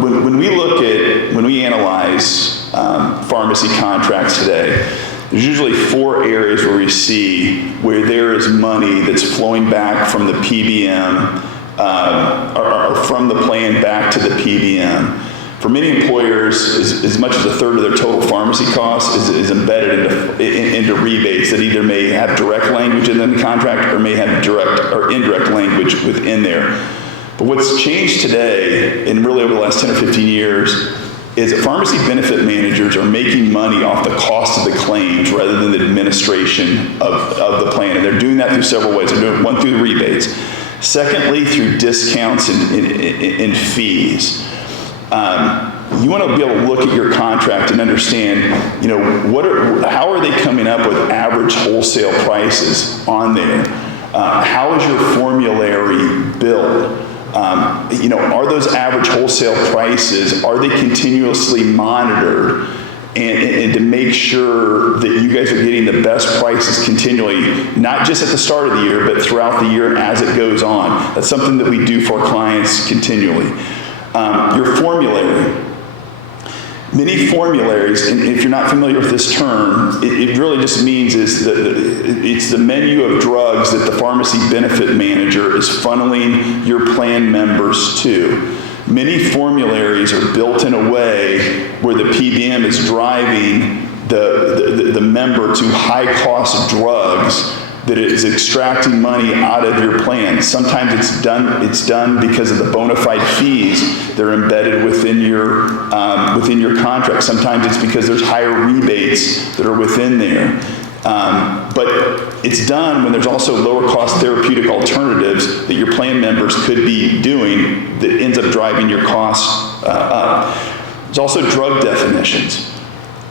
When we analyze pharmacy contracts today, there's usually 4 areas where we see where there is money that's flowing back from the PBM or from the plan back to the PBM. For many employers, as much as a third of their total pharmacy cost is embedded into rebates that either may have direct language in the contract or may have direct or indirect language within there. But what's changed today, and really over the last 10 or 15 years, is that pharmacy benefit managers are making money off the cost of the claims rather than the administration of the plan. And they're doing that through several ways. They're doing one through the rebates. Secondly, through discounts and fees. You want to be able to look at your contract and understand, how are they coming up with average wholesale prices on there? How is your formulary built? Are those average wholesale prices, are they continuously monitored and to make sure that you guys are getting the best prices continually, not just at the start of the year, but throughout the year and as it goes on? That's something that we do for our clients continually. Your formulary. Many formularies, and if you're not familiar with this term, it really just means it's the menu of drugs that the pharmacy benefit manager is funneling your plan members to. Many formularies are built in a way where the PBM is driving the member to high-cost drugs that is extracting money out of your plan. Sometimes it's done because of the bona fide fees that are embedded within your contract. Sometimes it's because there's higher rebates that are within there. But it's done when there's also lower cost therapeutic alternatives that your plan members could be doing that ends up driving your costs up. There's also drug definitions.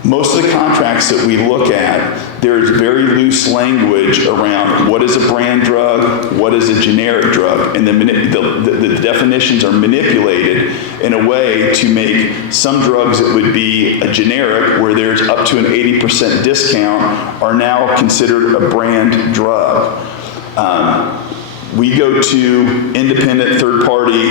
Most of the contracts that we look at, there's very loose language around what is a brand drug, what is a generic drug, and the definitions are manipulated in a way to make some drugs that would be a generic, where there's up to an 80% discount, are now considered a brand drug. We go to independent third-party,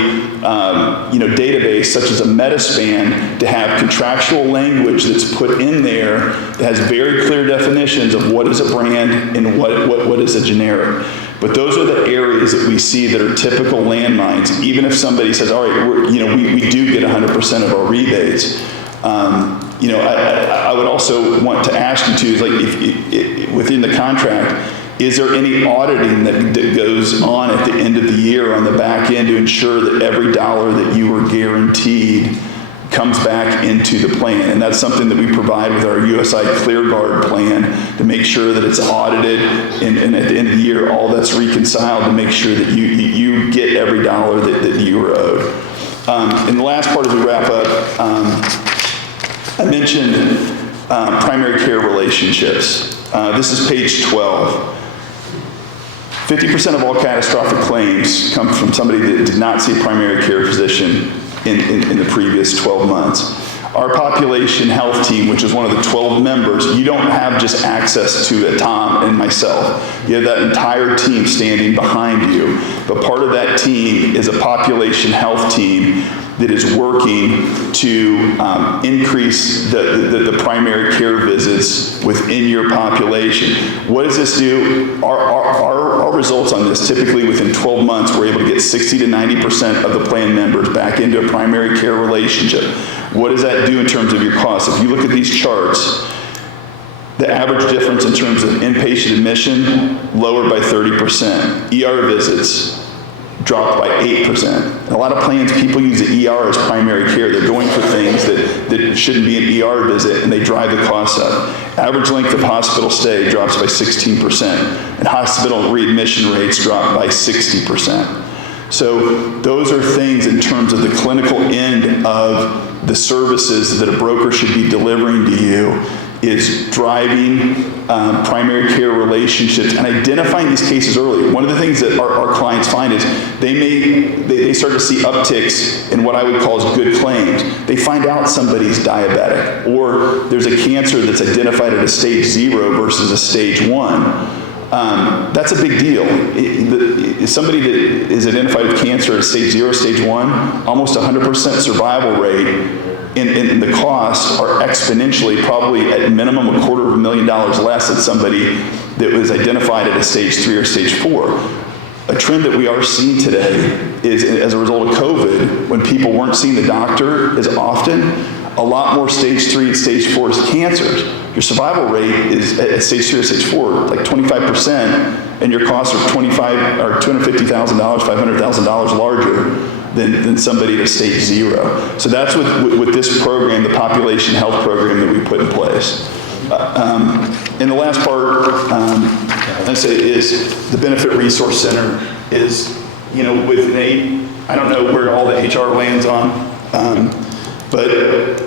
database such as a Metaspan to have contractual language that's put in there that has very clear definitions of what is a brand and what is a generic. But those are the areas that we see that are typical landmines. Even if somebody says, all right, we do get 100% of our rebates. I would also want to ask you too, is like if within the contract, is there any auditing that goes on at the end of the year on the back end to ensure that every dollar that you were guaranteed comes back into the plan? And that's something that we provide with our USI ClearGuard plan to make sure that it's audited, and at the end of the year, all that's reconciled to make sure that you get every dollar that you were owed. And the last part as we wrap up, I mentioned primary care relationships. This is page 12. 50% of all catastrophic claims come from somebody that did not see a primary care physician in the previous 12 months. Our population health team, which is one of the 12 members, you don't have just access to Tom and myself. You have that entire team standing behind you. But part of that team is a population health team that is working to increase the primary care visits within your population. What does this do? Our results on this, typically within 12 months, we're able to get 60 to 90% of the plan members back into a primary care relationship. What does that do in terms of your costs? If you look at these charts, the average difference in terms of inpatient admission, lowered by 30%. ER visits, dropped by 8%. In a lot of plans, people use the ER as primary care. They're going for things that shouldn't be an ER visit, and they drive the costs up. Average length of hospital stay drops by 16%, and hospital readmission rates drop by 60%. So those are things in terms of the clinical end of the services that a broker should be delivering to you, is driving primary care relationships and identifying these cases early. One of the things that our clients find is they start to see upticks in what I would call as good claims. They find out somebody's diabetic, or there's a cancer that's identified at a stage 0 versus a stage 1. That's a big deal. Somebody that is identified with cancer at stage 0, stage 1, almost 100% survival rate, and the costs are exponentially, probably at minimum $250,000 less than somebody that was identified at a stage 3 or stage 4. A trend that we are seeing today is, as a result of COVID, when people weren't seeing the doctor as often, a lot more stage 3 and stage 4 cancers. Your survival rate is at stage 3 or stage 4, like 25%, and your costs are $250,000, $500,000 larger than somebody at a stage 0. So that's with this program, the population health program that we put in place. And the last part, I'd say, is the Benefit Resource Center is, with Nate, I don't know where all the HR lands on, but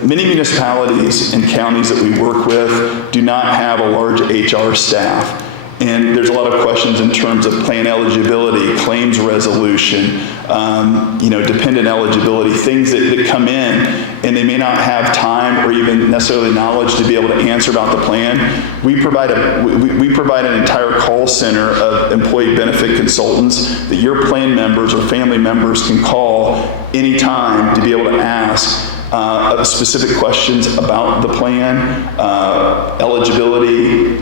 many municipalities and counties that we work with do not have a large HR staff. And there's a lot of questions in terms of plan eligibility, claims resolution, dependent eligibility, things that come in, and they may not have time or even necessarily knowledge to be able to answer about the plan. We provide an entire call center of employee benefit consultants that your plan members or family members can call anytime to be able to ask specific questions about the plan, eligibility.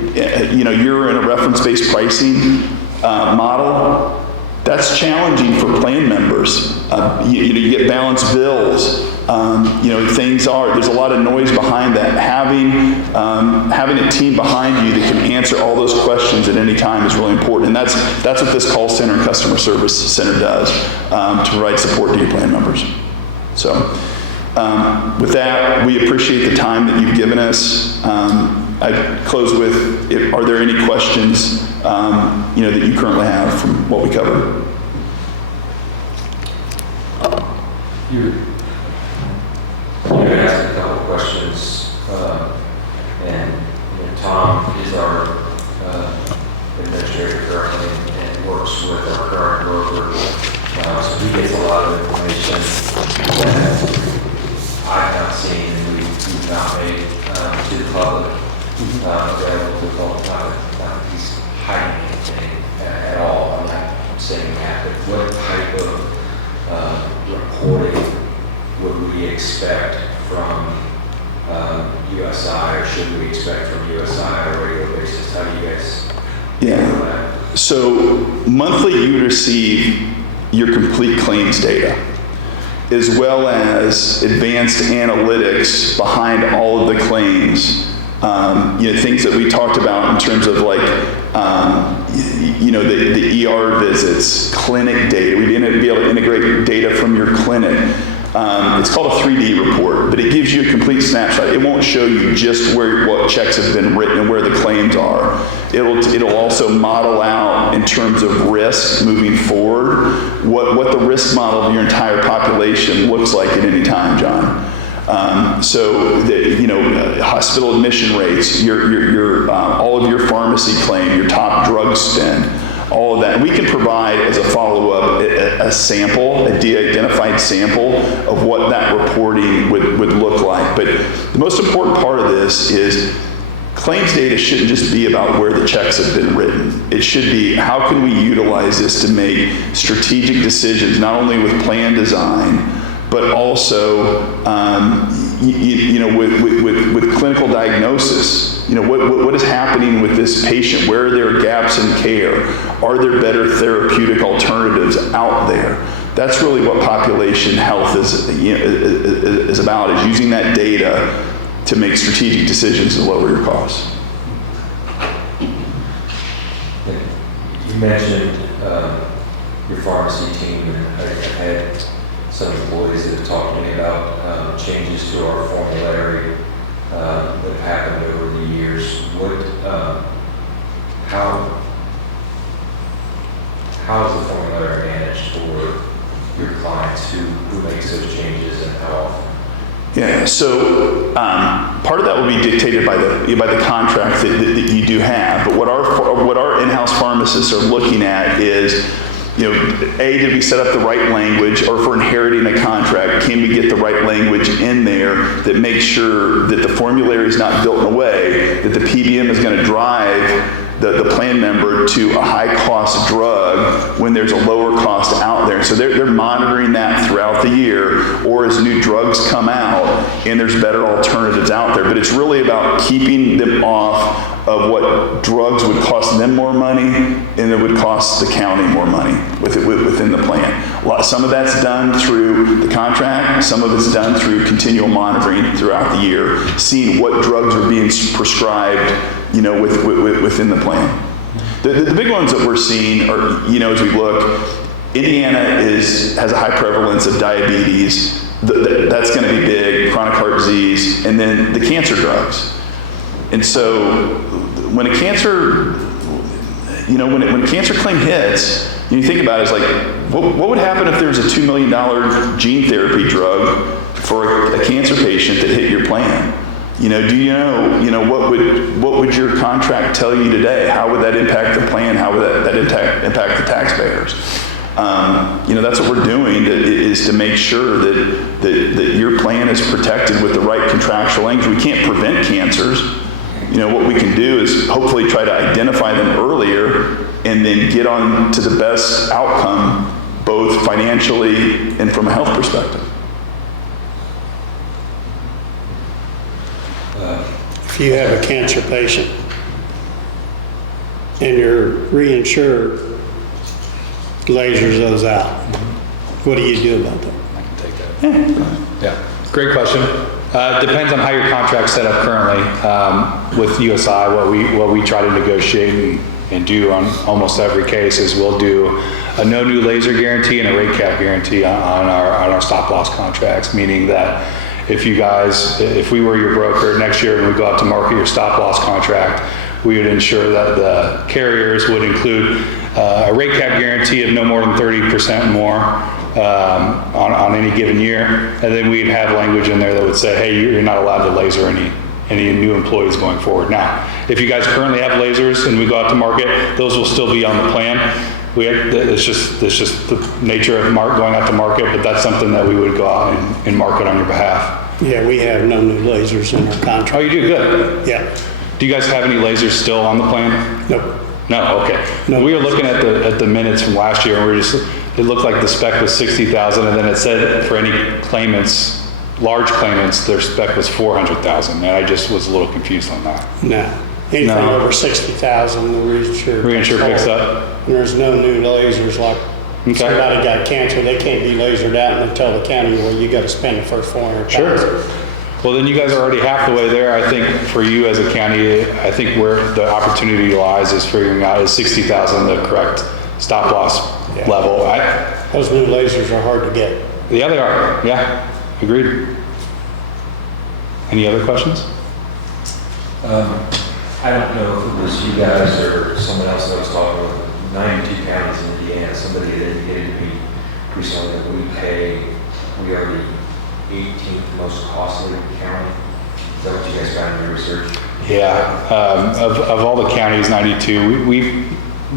You're in a reference-based pricing model. That's challenging for plan members. You get balanced bills. There's a lot of noise behind that. Having a team behind you that can answer all those questions at any time is really important. And that's what this call center and customer service center does, to provide support to your plan members. So, with that, we appreciate the time that you've given us. I'd close with, are there any questions, that you currently have from what we covered? You asked a couple questions, and Tom is our administrator currently and works with our current broker, so he gets a lot of information that I've not seen and we've not made to the public available to the public. Not that he's hiding anything at all. I'm not saying that, but what type of reporting would we expect from USI, or should we expect from USI on a regular basis? How do you guys handle that? So monthly you would receive your complete claims data, as well as advanced analytics behind all of the claims. Things that we talked about in terms of the ER visits, clinic data. We'd be able to integrate data from your clinic. It's called a 3D report, but it gives you a complete snapshot. It won't show you just what checks have been written and where the claims are. It'll also model out in terms of risk moving forward, what the risk model of your entire population looks like at any time, John. Hospital admission rates, your all of your pharmacy claim, your top drug spend, all of that. And we can provide as a follow-up a sample, a de-identified sample of what that reporting would look like. But the most important part of this is claims data shouldn't just be about where the checks have been written. It should be, how can we utilize this to make strategic decisions, not only with plan design, but also, with clinical diagnosis. What is happening with this patient? Where are there gaps in care? Are there better therapeutic alternatives out there? That's really what population health is about, is using that data to make strategic decisions to lower your costs. You mentioned your pharmacy team, and I've had some employees that have talked to me about changes to our formulary that have happened over the years. How is the formulary managed for your clients? Who makes those changes and how often? Yeah, so part of that will be dictated by the contract that you do have. But what our in-house pharmacists are looking at is, did we set up the right language, or if we're inheriting a contract, can we get the right language in there that makes sure that the formulary is not built in a way that the PBM is going to drive the plan member to a high-cost drug when there's a lower cost out there. So they're monitoring that throughout the year, or as new drugs come out and there's better alternatives out there. But it's really about keeping them off of what drugs would cost them more money and it would cost the county more money within the plan. Some of that's done through the contract, some of it's done through continual monitoring throughout the year, seeing what drugs are being prescribed, within the plan. The big ones that we're seeing are, as we look, Indiana has a high prevalence of diabetes. That's going to be big, chronic heart disease, and then the cancer drugs. And so when a cancer, when a cancer claim hits, you think about it, it's like, what would happen if there was a $2 million gene therapy drug for a cancer patient that hit your plan? What would your contract tell you today? How would that impact the plan? How would that impact the taxpayers? That's what we're doing is to make sure that your plan is protected with the right contractual language. We can't prevent cancers. What we can do is hopefully try to identify them earlier and then get on to the best outcome, both financially and from a health perspective. If you have a cancer patient and your reinsurer lasers those out, what do you do about that? I can take that. Yeah, great question. Depends on how your contract's set up currently. With USI, what we try to negotiate and do on almost every case is we'll do a no new laser guarantee and a rate cap guarantee on our stop loss contracts, meaning that if we were your broker next year and we go out to market your stop loss contract, we would ensure that the carriers would include a rate cap guarantee of no more than 30% more on any given year. And then we'd have language in there that would say, hey, you're not allowed to laser any new employees going forward. Now, if you guys currently have lasers and we go out to market, those will still be on the plan. It's just the nature of going out to market, but that's something that we would go out and market on your behalf. Yeah, we have no new lasers in our contract. Oh, you do? Good. Yeah. Do you guys have any lasers still on the plan? Nope. No, okay. No. We were looking at the minutes from last year, and it looked like the spec was 60,000, and then it said for any claimants, large claimants, their spec was 400,000, and I just was a little confused on that. No. Anything over 60,000, the reinsurer picks up? And there's no new lasers, like somebody got cancer, they can't be lasered out and tell the county, well, you got to spend the first 400,000. Sure. Well, then you guys are already half the way there. I think for you as a county, I think where the opportunity lies is figuring out is 60,000 the correct stop loss level. Those new lasers are hard to get. Yeah, they are. Yeah, agreed. Any other questions? I don't know if it was you guys or someone else that I was talking with, 92 counties in Indiana, somebody had indicated to me recently that we are the 18th most costly county. Is that what you guys found in your research? Yeah, of all the counties, 92,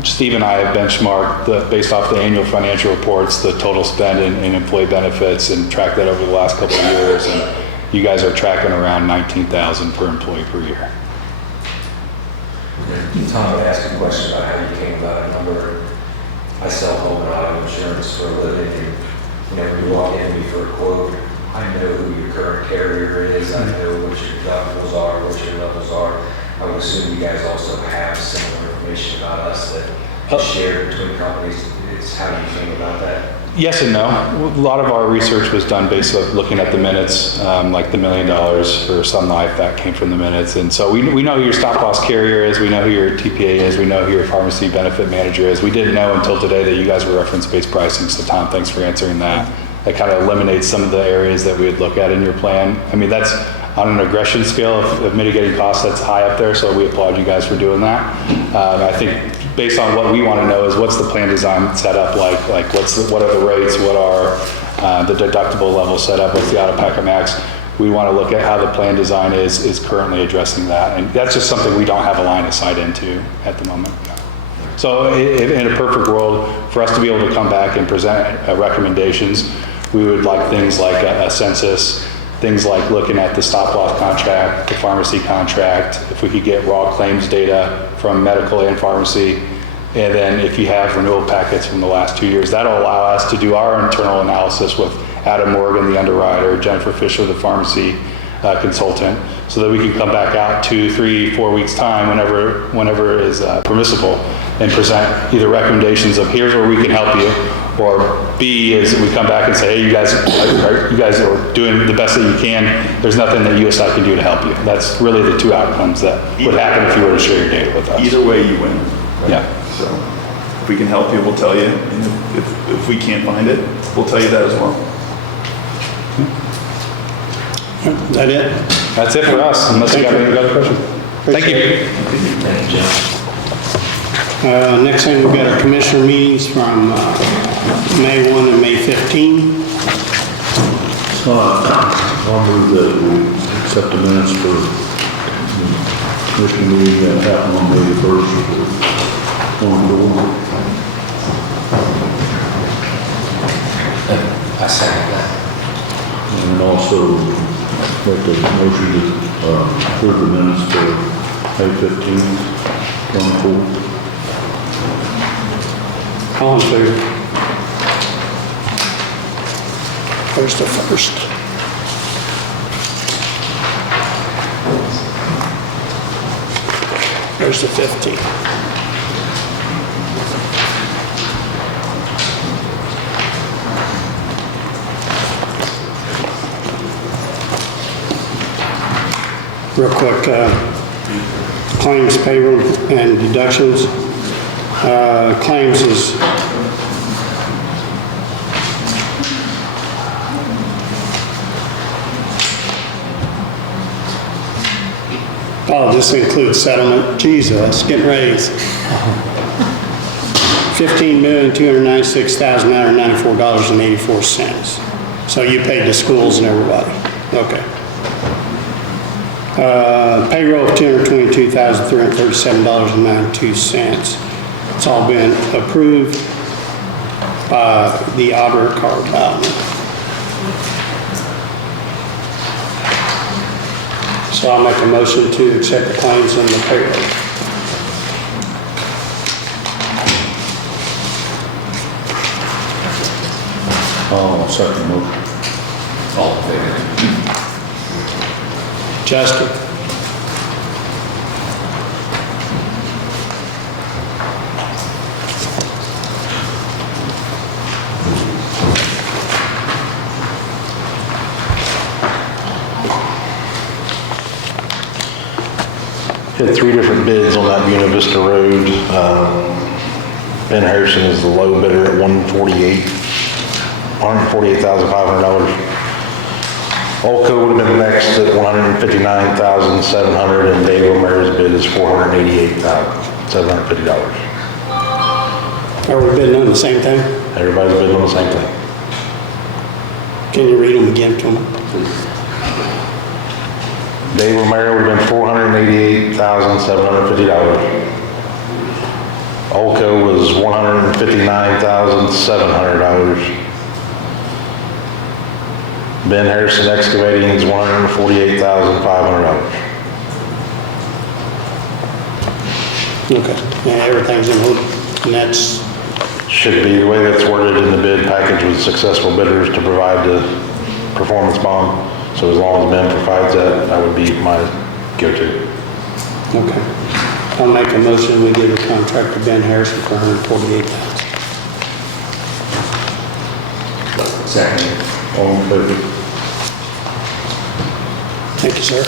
Steve and I have benchmarked based off the annual financial reports, the total spend in employee benefits and tracked that over the last couple of years. And you guys are tracking around 19,000 per employee per year. Tom, I asked a question about how you came about a number. I sell home and auto insurance for a living. When you walk in to me for a quote, I know who your current carrier is. I know what your deductibles are, what your levels are. I would assume you guys also have similar information about us that is shared between companies. It's how you came about that. Yes and no. A lot of our research was done based on looking at the minutes, like the $1 million for Sun Life, that came from the minutes. And so we know who your stop loss carrier is, we know who your TPA is, we know who your pharmacy benefit manager is. We didn't know until today that you guys were reference-based pricing, so Tom, thanks for answering that. That kind of eliminates some of the areas that we would look at in your plan. I mean, that's on an aggression scale of mitigating costs, that's high up there, so we applaud you guys for doing that. I think based on what we want to know is what's the plan design set up like what are the rates, what are the deductible levels set up, what's the out-of-pocket max. We want to look at how the plan design is currently addressing that, and that's just something we don't have a line of sight into at the moment. So in a perfect world, for us to be able to come back and present recommendations, we would like things like a census, things like looking at the stop loss contract, the pharmacy contract, if we could get raw claims data from medical and pharmacy, and then if you have renewal packets from the last 2 years, that'll allow us to do our internal analysis with Adam Morgan, the underwriter, Jennifer Fisher, the pharmacy consultant, so that we can come back out 2, 3, 4 weeks time, whenever is permissible, and present either recommendations of here's where we can help you, or B is we come back and say, hey, you guys are doing the best that you can. There's nothing that USI can do to help you. That's really the two outcomes that would happen if you were to share your data with us. Either way, you win. Yeah. So if we can help you, we'll tell you. And if we can't find it, we'll tell you that as well. Is that it? That's it for us, unless you got any other questions. Thank you. Next thing, we've got our commissioner meetings from May 1 and May 15. So I'll move that we accept the minutes for the commission meeting that happened on May 1st. I second that. And also make the motion to approve the minutes for May 15th, 24th. All in favor? First to first. There's the 15th. Real quick, claims, payroll, and deductions. Claims is this includes settlement. Jesus, getting raised. $15,296,994.84. So you paid the schools and everybody. Okay. Payroll of $222,337.92. It's all been approved by the auditor, Carl Bowman. So I'll make a motion to accept the claims and the payroll. I'll second motion. All in favor? Justin? Had 3 different bids on that Buena Vista Road. Ben Harrison is the low bidder at $148,500. Olco would have been next at $159,700, and Dave O'Meara's bid is $488,750. Are we bidding on the same thing? Everybody's bidding on the same thing. Can you read them again to me? Dave O'Meara would have been $488,750. Olco was $159,700. Ben Harrison Excavating is $148,500. Okay, yeah, everything's in order, and that's... Should be the way that's worded in the bid package with successful bidders to provide the performance bond. So as long as Ben provides that, that would be my go-to. Okay. I'll make a motion, we give a contract to Ben Harrison for $148,000. Second. All in favor? Thank you, sir.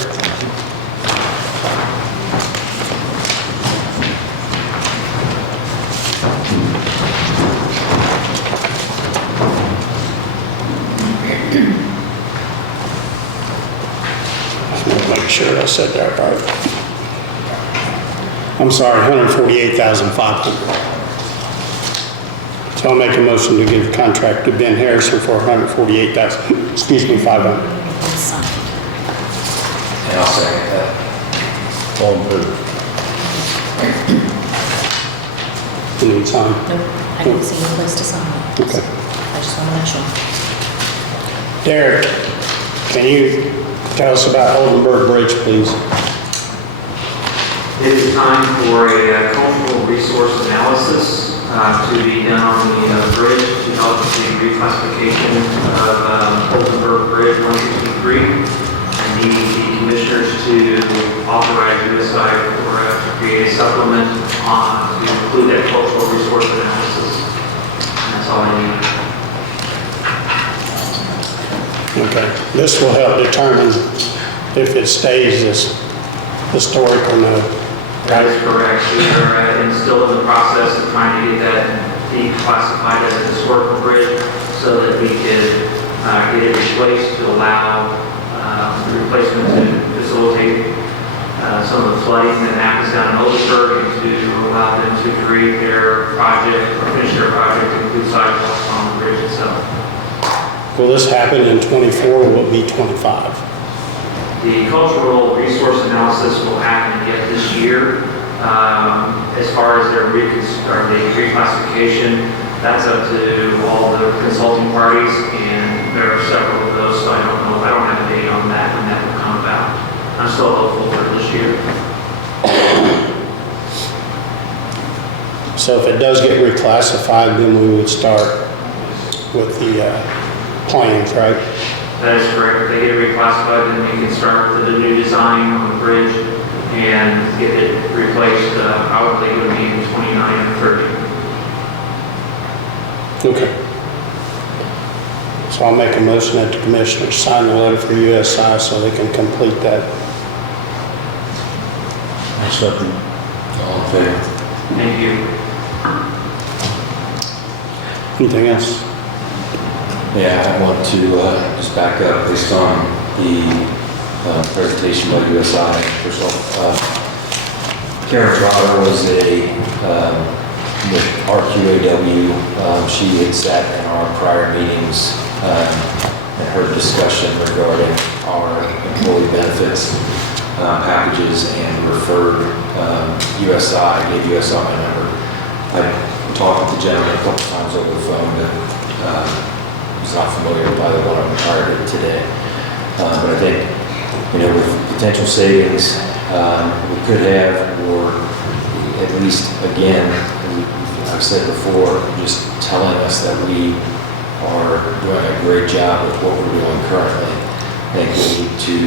Make sure I said that right. I'm sorry, 148,500. So I'll make a motion to give contract to Ben Harrison for 148,000, excuse me, 500. And I'll second that. All in favor? You need sign? Nope, I didn't see any place to sign it. Okay. I just want to make sure. Derek, can you tell us about Oldenburg Bridge, please? It is time for a cultural resource analysis to be done on the bridge to help with the reclassification of Oldenburg Bridge 163. I need the commissioners to authorize USI to create a supplement to include that cultural resource analysis. And that's all I need. Okay. This will help determine if it stays as historic or no. That is correct. We are still in the process of trying to get that declassified as a historical bridge so that we can get it replaced to allow the replacement to facilitate some of the flooding that happens down in Oldenburg and to allow them to create their project or finish their project to include sidewalks on the bridge itself. Will this happen in 24 or will it be 25? The cultural resource analysis will happen yet this year. As far as their reclassification, that's up to all the consulting parties, and there are several of those, so I don't know. I don't have a date on that when that will come about. I'm still hopeful for this year. So if it does get reclassified, then we would start with the plans, right? That is correct. If they get reclassified, then we can start with the new design on the bridge and get it replaced. Probably going to be in 29 or 30. Okay. So I'll make a motion that the commissioners sign the letter for USI so they can complete that. I'll second. All in favor? Thank you. Anything else? Yeah, I want to just back up based on the presentation by USI. First of all, Karen Trotter was with RQAW. She had sat in our prior meetings and heard discussion regarding our employee benefits packages and referred USI, gave USI my number. I talked with the gentleman a couple times over the phone, but was not familiar with either one of them prior to today. But I think, with potential savings, we could have, or at least, again, I've said before, just telling us that we are doing a great job with what we're doing currently. I think we need to,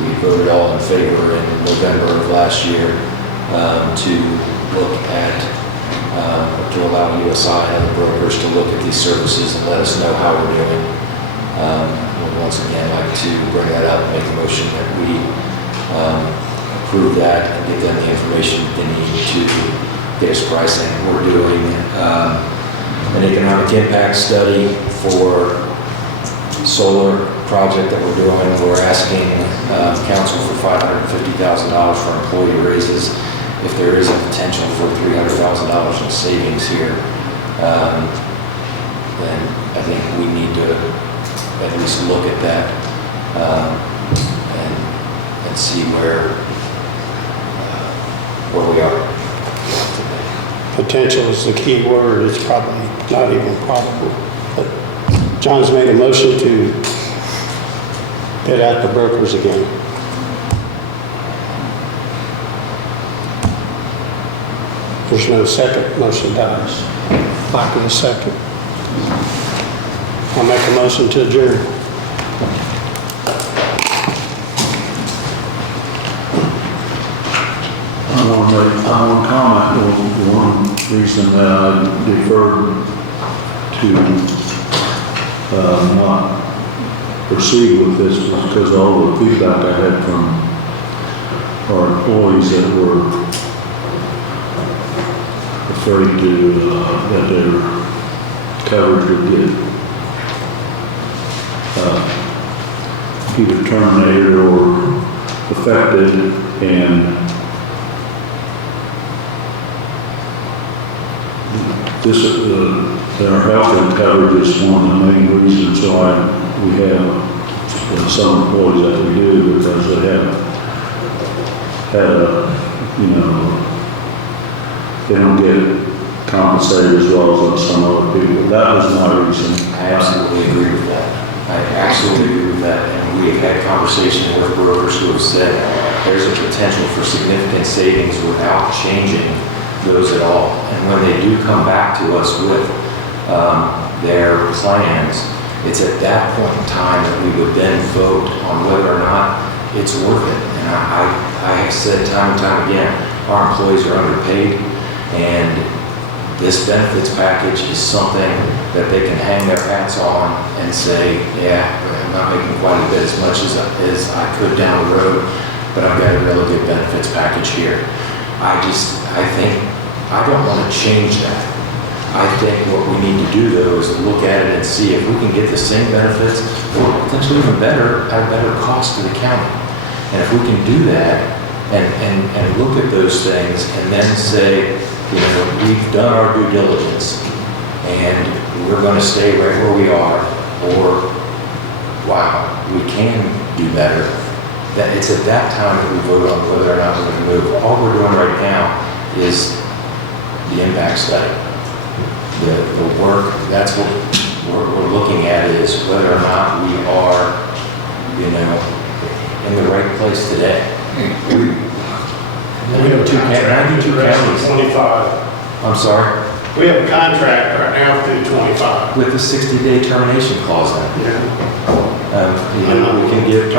we voted all in favor in November of last year to look at to allow USI and other brokers to look at these services and let us know how we're doing. We'll once again like to bring that up and make a motion that we approve that and give them the information that they need to get us pricing. We're doing an economic impact study for solar project that we're doing. We're asking council for $550,000 for employee raises. If there is a potential for $300,000 in savings here, then I think we need to at least look at that and see where we are. Potential is the key word. It's probably not even probable. But John's made a motion to bid out the brokers again. There's no second, motion dies. Lack of a second. I'll make a motion to adjourn. I want to comment on one reason that I deferred not proceed with this was because of all the feedback I had from our employees that were afraid that their coverage would get either terminated or affected, and this, our health coverage is one of the main reasons why we have some employees that we do, because they have had they don't get compensated as well as some other people. That was my reason. I absolutely agree with that. I absolutely agree with that. And we have had conversations with brokers who have said there's a potential for significant savings without changing those at all. And when they do come back to us with their plans, it's at that point in time that we would then vote on whether or not it's worth it. And I have said time and time again, our employees are underpaid, and this benefits package is something that they can hang their hats on and say, yeah, I'm not making quite a bit as much as I could down the road, but I've got a really good benefits package here. I think I don't want to change that. I think what we need to do, though, is look at it and see if we can get the same benefits, or potentially even better, at a better cost to the county. And if we can do that and look at those things and then say, we've done our due diligence and we're going to stay right where we are, or wow, we can do better. That it's at that time that we vote on whether or not we're going to move. All we're doing right now is the impact study. The work, that's what we're looking at, is whether or not we are, in the right place today. We have 92 counties. 25. I'm sorry? We have a contract right now through 25. With the 60-day termination clause in it. Yeah. We can give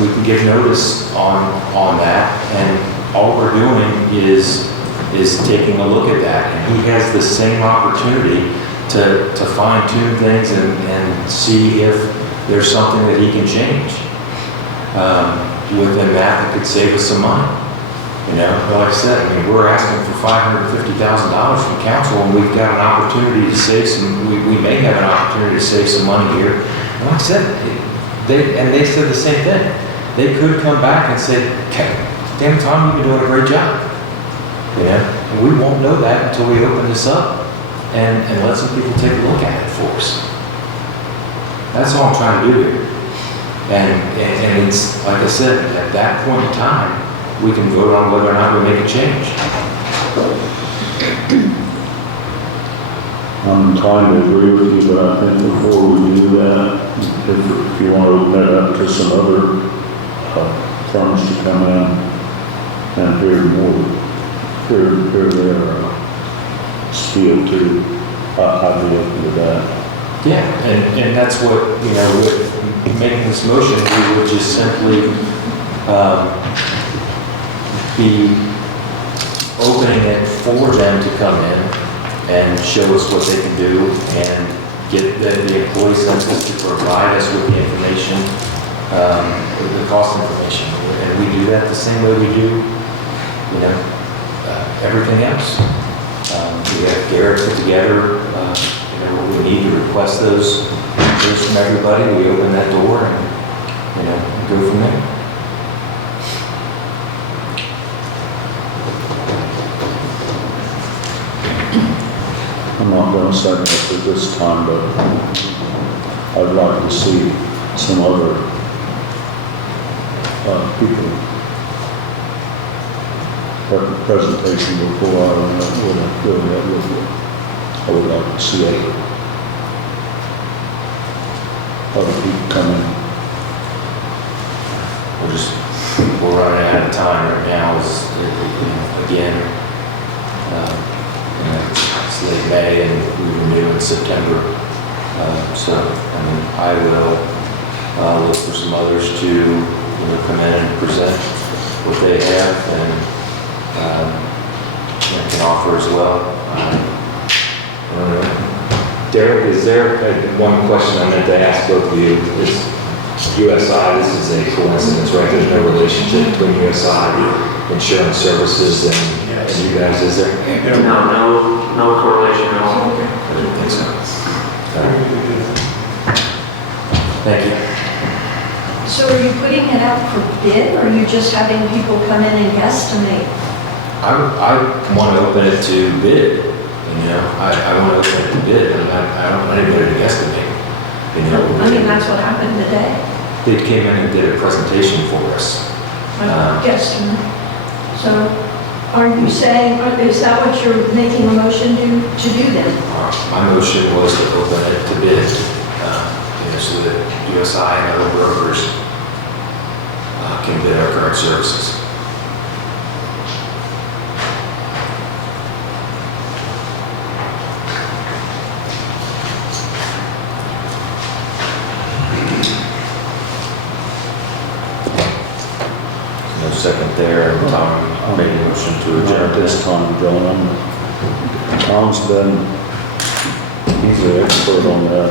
we can give notice on that, and all we're doing is taking a look at that. And he has the same opportunity to fine tune things and see if there's something that he can change within that could save us some money. But like I said, we're asking for $550,000 from council, and we've got an opportunity to save some. We may have an opportunity to save some money here. And like I said, they said the same thing. They could come back and say, "Okay, damn Tom, you've been doing a great job." And we won't know that until we open this up and let some people take a look at it for us. That's all I'm trying to do here. And it's, like I said, at that point in time, we can vote on whether or not we make a change. I'm inclined to agree with you, but I think before we do that, if you want to open it up to some other firms to come in and hear their spiel too, I'd be open to that. Yeah, and that's what, with making this motion, we would just simply be opening it for them to come in and show us what they can do and get the employee census to provide us with the information, the cost information. And we do that the same way we do, everything else. We have Garrett put together, what we need to request those from everybody. We open that door and, go from there. I'm not going to second it at this time, but I'd like to see some other people presentation before I would go ahead with it. I would like to see other people come in. We're running out of time right now. Again, it's late May and we renew in September. I will look for some others to come in and present what they have and can offer as well. Derek, is there, one question I meant to ask both of you, is USI, this is a coincidence, right? There's no relationship between USI, insurance services, and you guys, is there? No correlation at all. I didn't think so. Thank you. So are you putting it out for bid, or are you just having people come in and guesstimate? I want to open it to bid, you know, I want to open it to bid, and I don't want anybody to guesstimate, you know. I mean, that's what happened today. They came in and did a presentation for us. Guesstimate. So are you saying, is that what you're making a motion to do then? My motion was to open it to bid, you know, so that USI and other brokers can bid our current services. No second there, and Tom made a motion to adjourn. At this time, John, Tom's been, he's an expert on that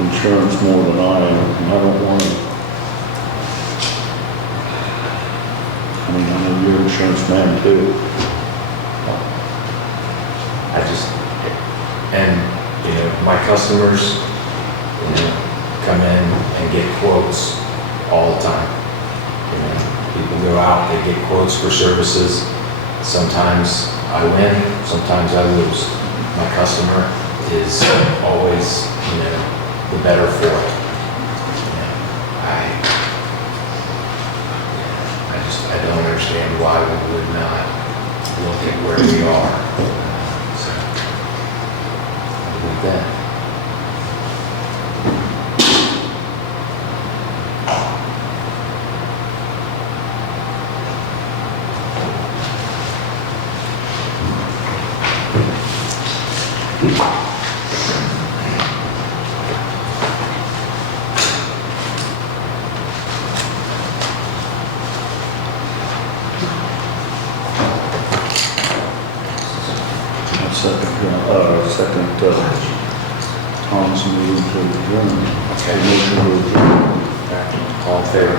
insurance more than I am, and I don't want to. I mean, I know you're an insurance man too. I just, and, you know, my customers, you know, come in and get quotes all the time. You know, people go out, they get quotes for services. Sometimes I win, sometimes I lose. My customer is always, you know, the better for it. You know, I don't understand why we would not look at where we are. So, with that. Second, Tom's moving to adjourn. Okay. Motion to adjourn. All in favor?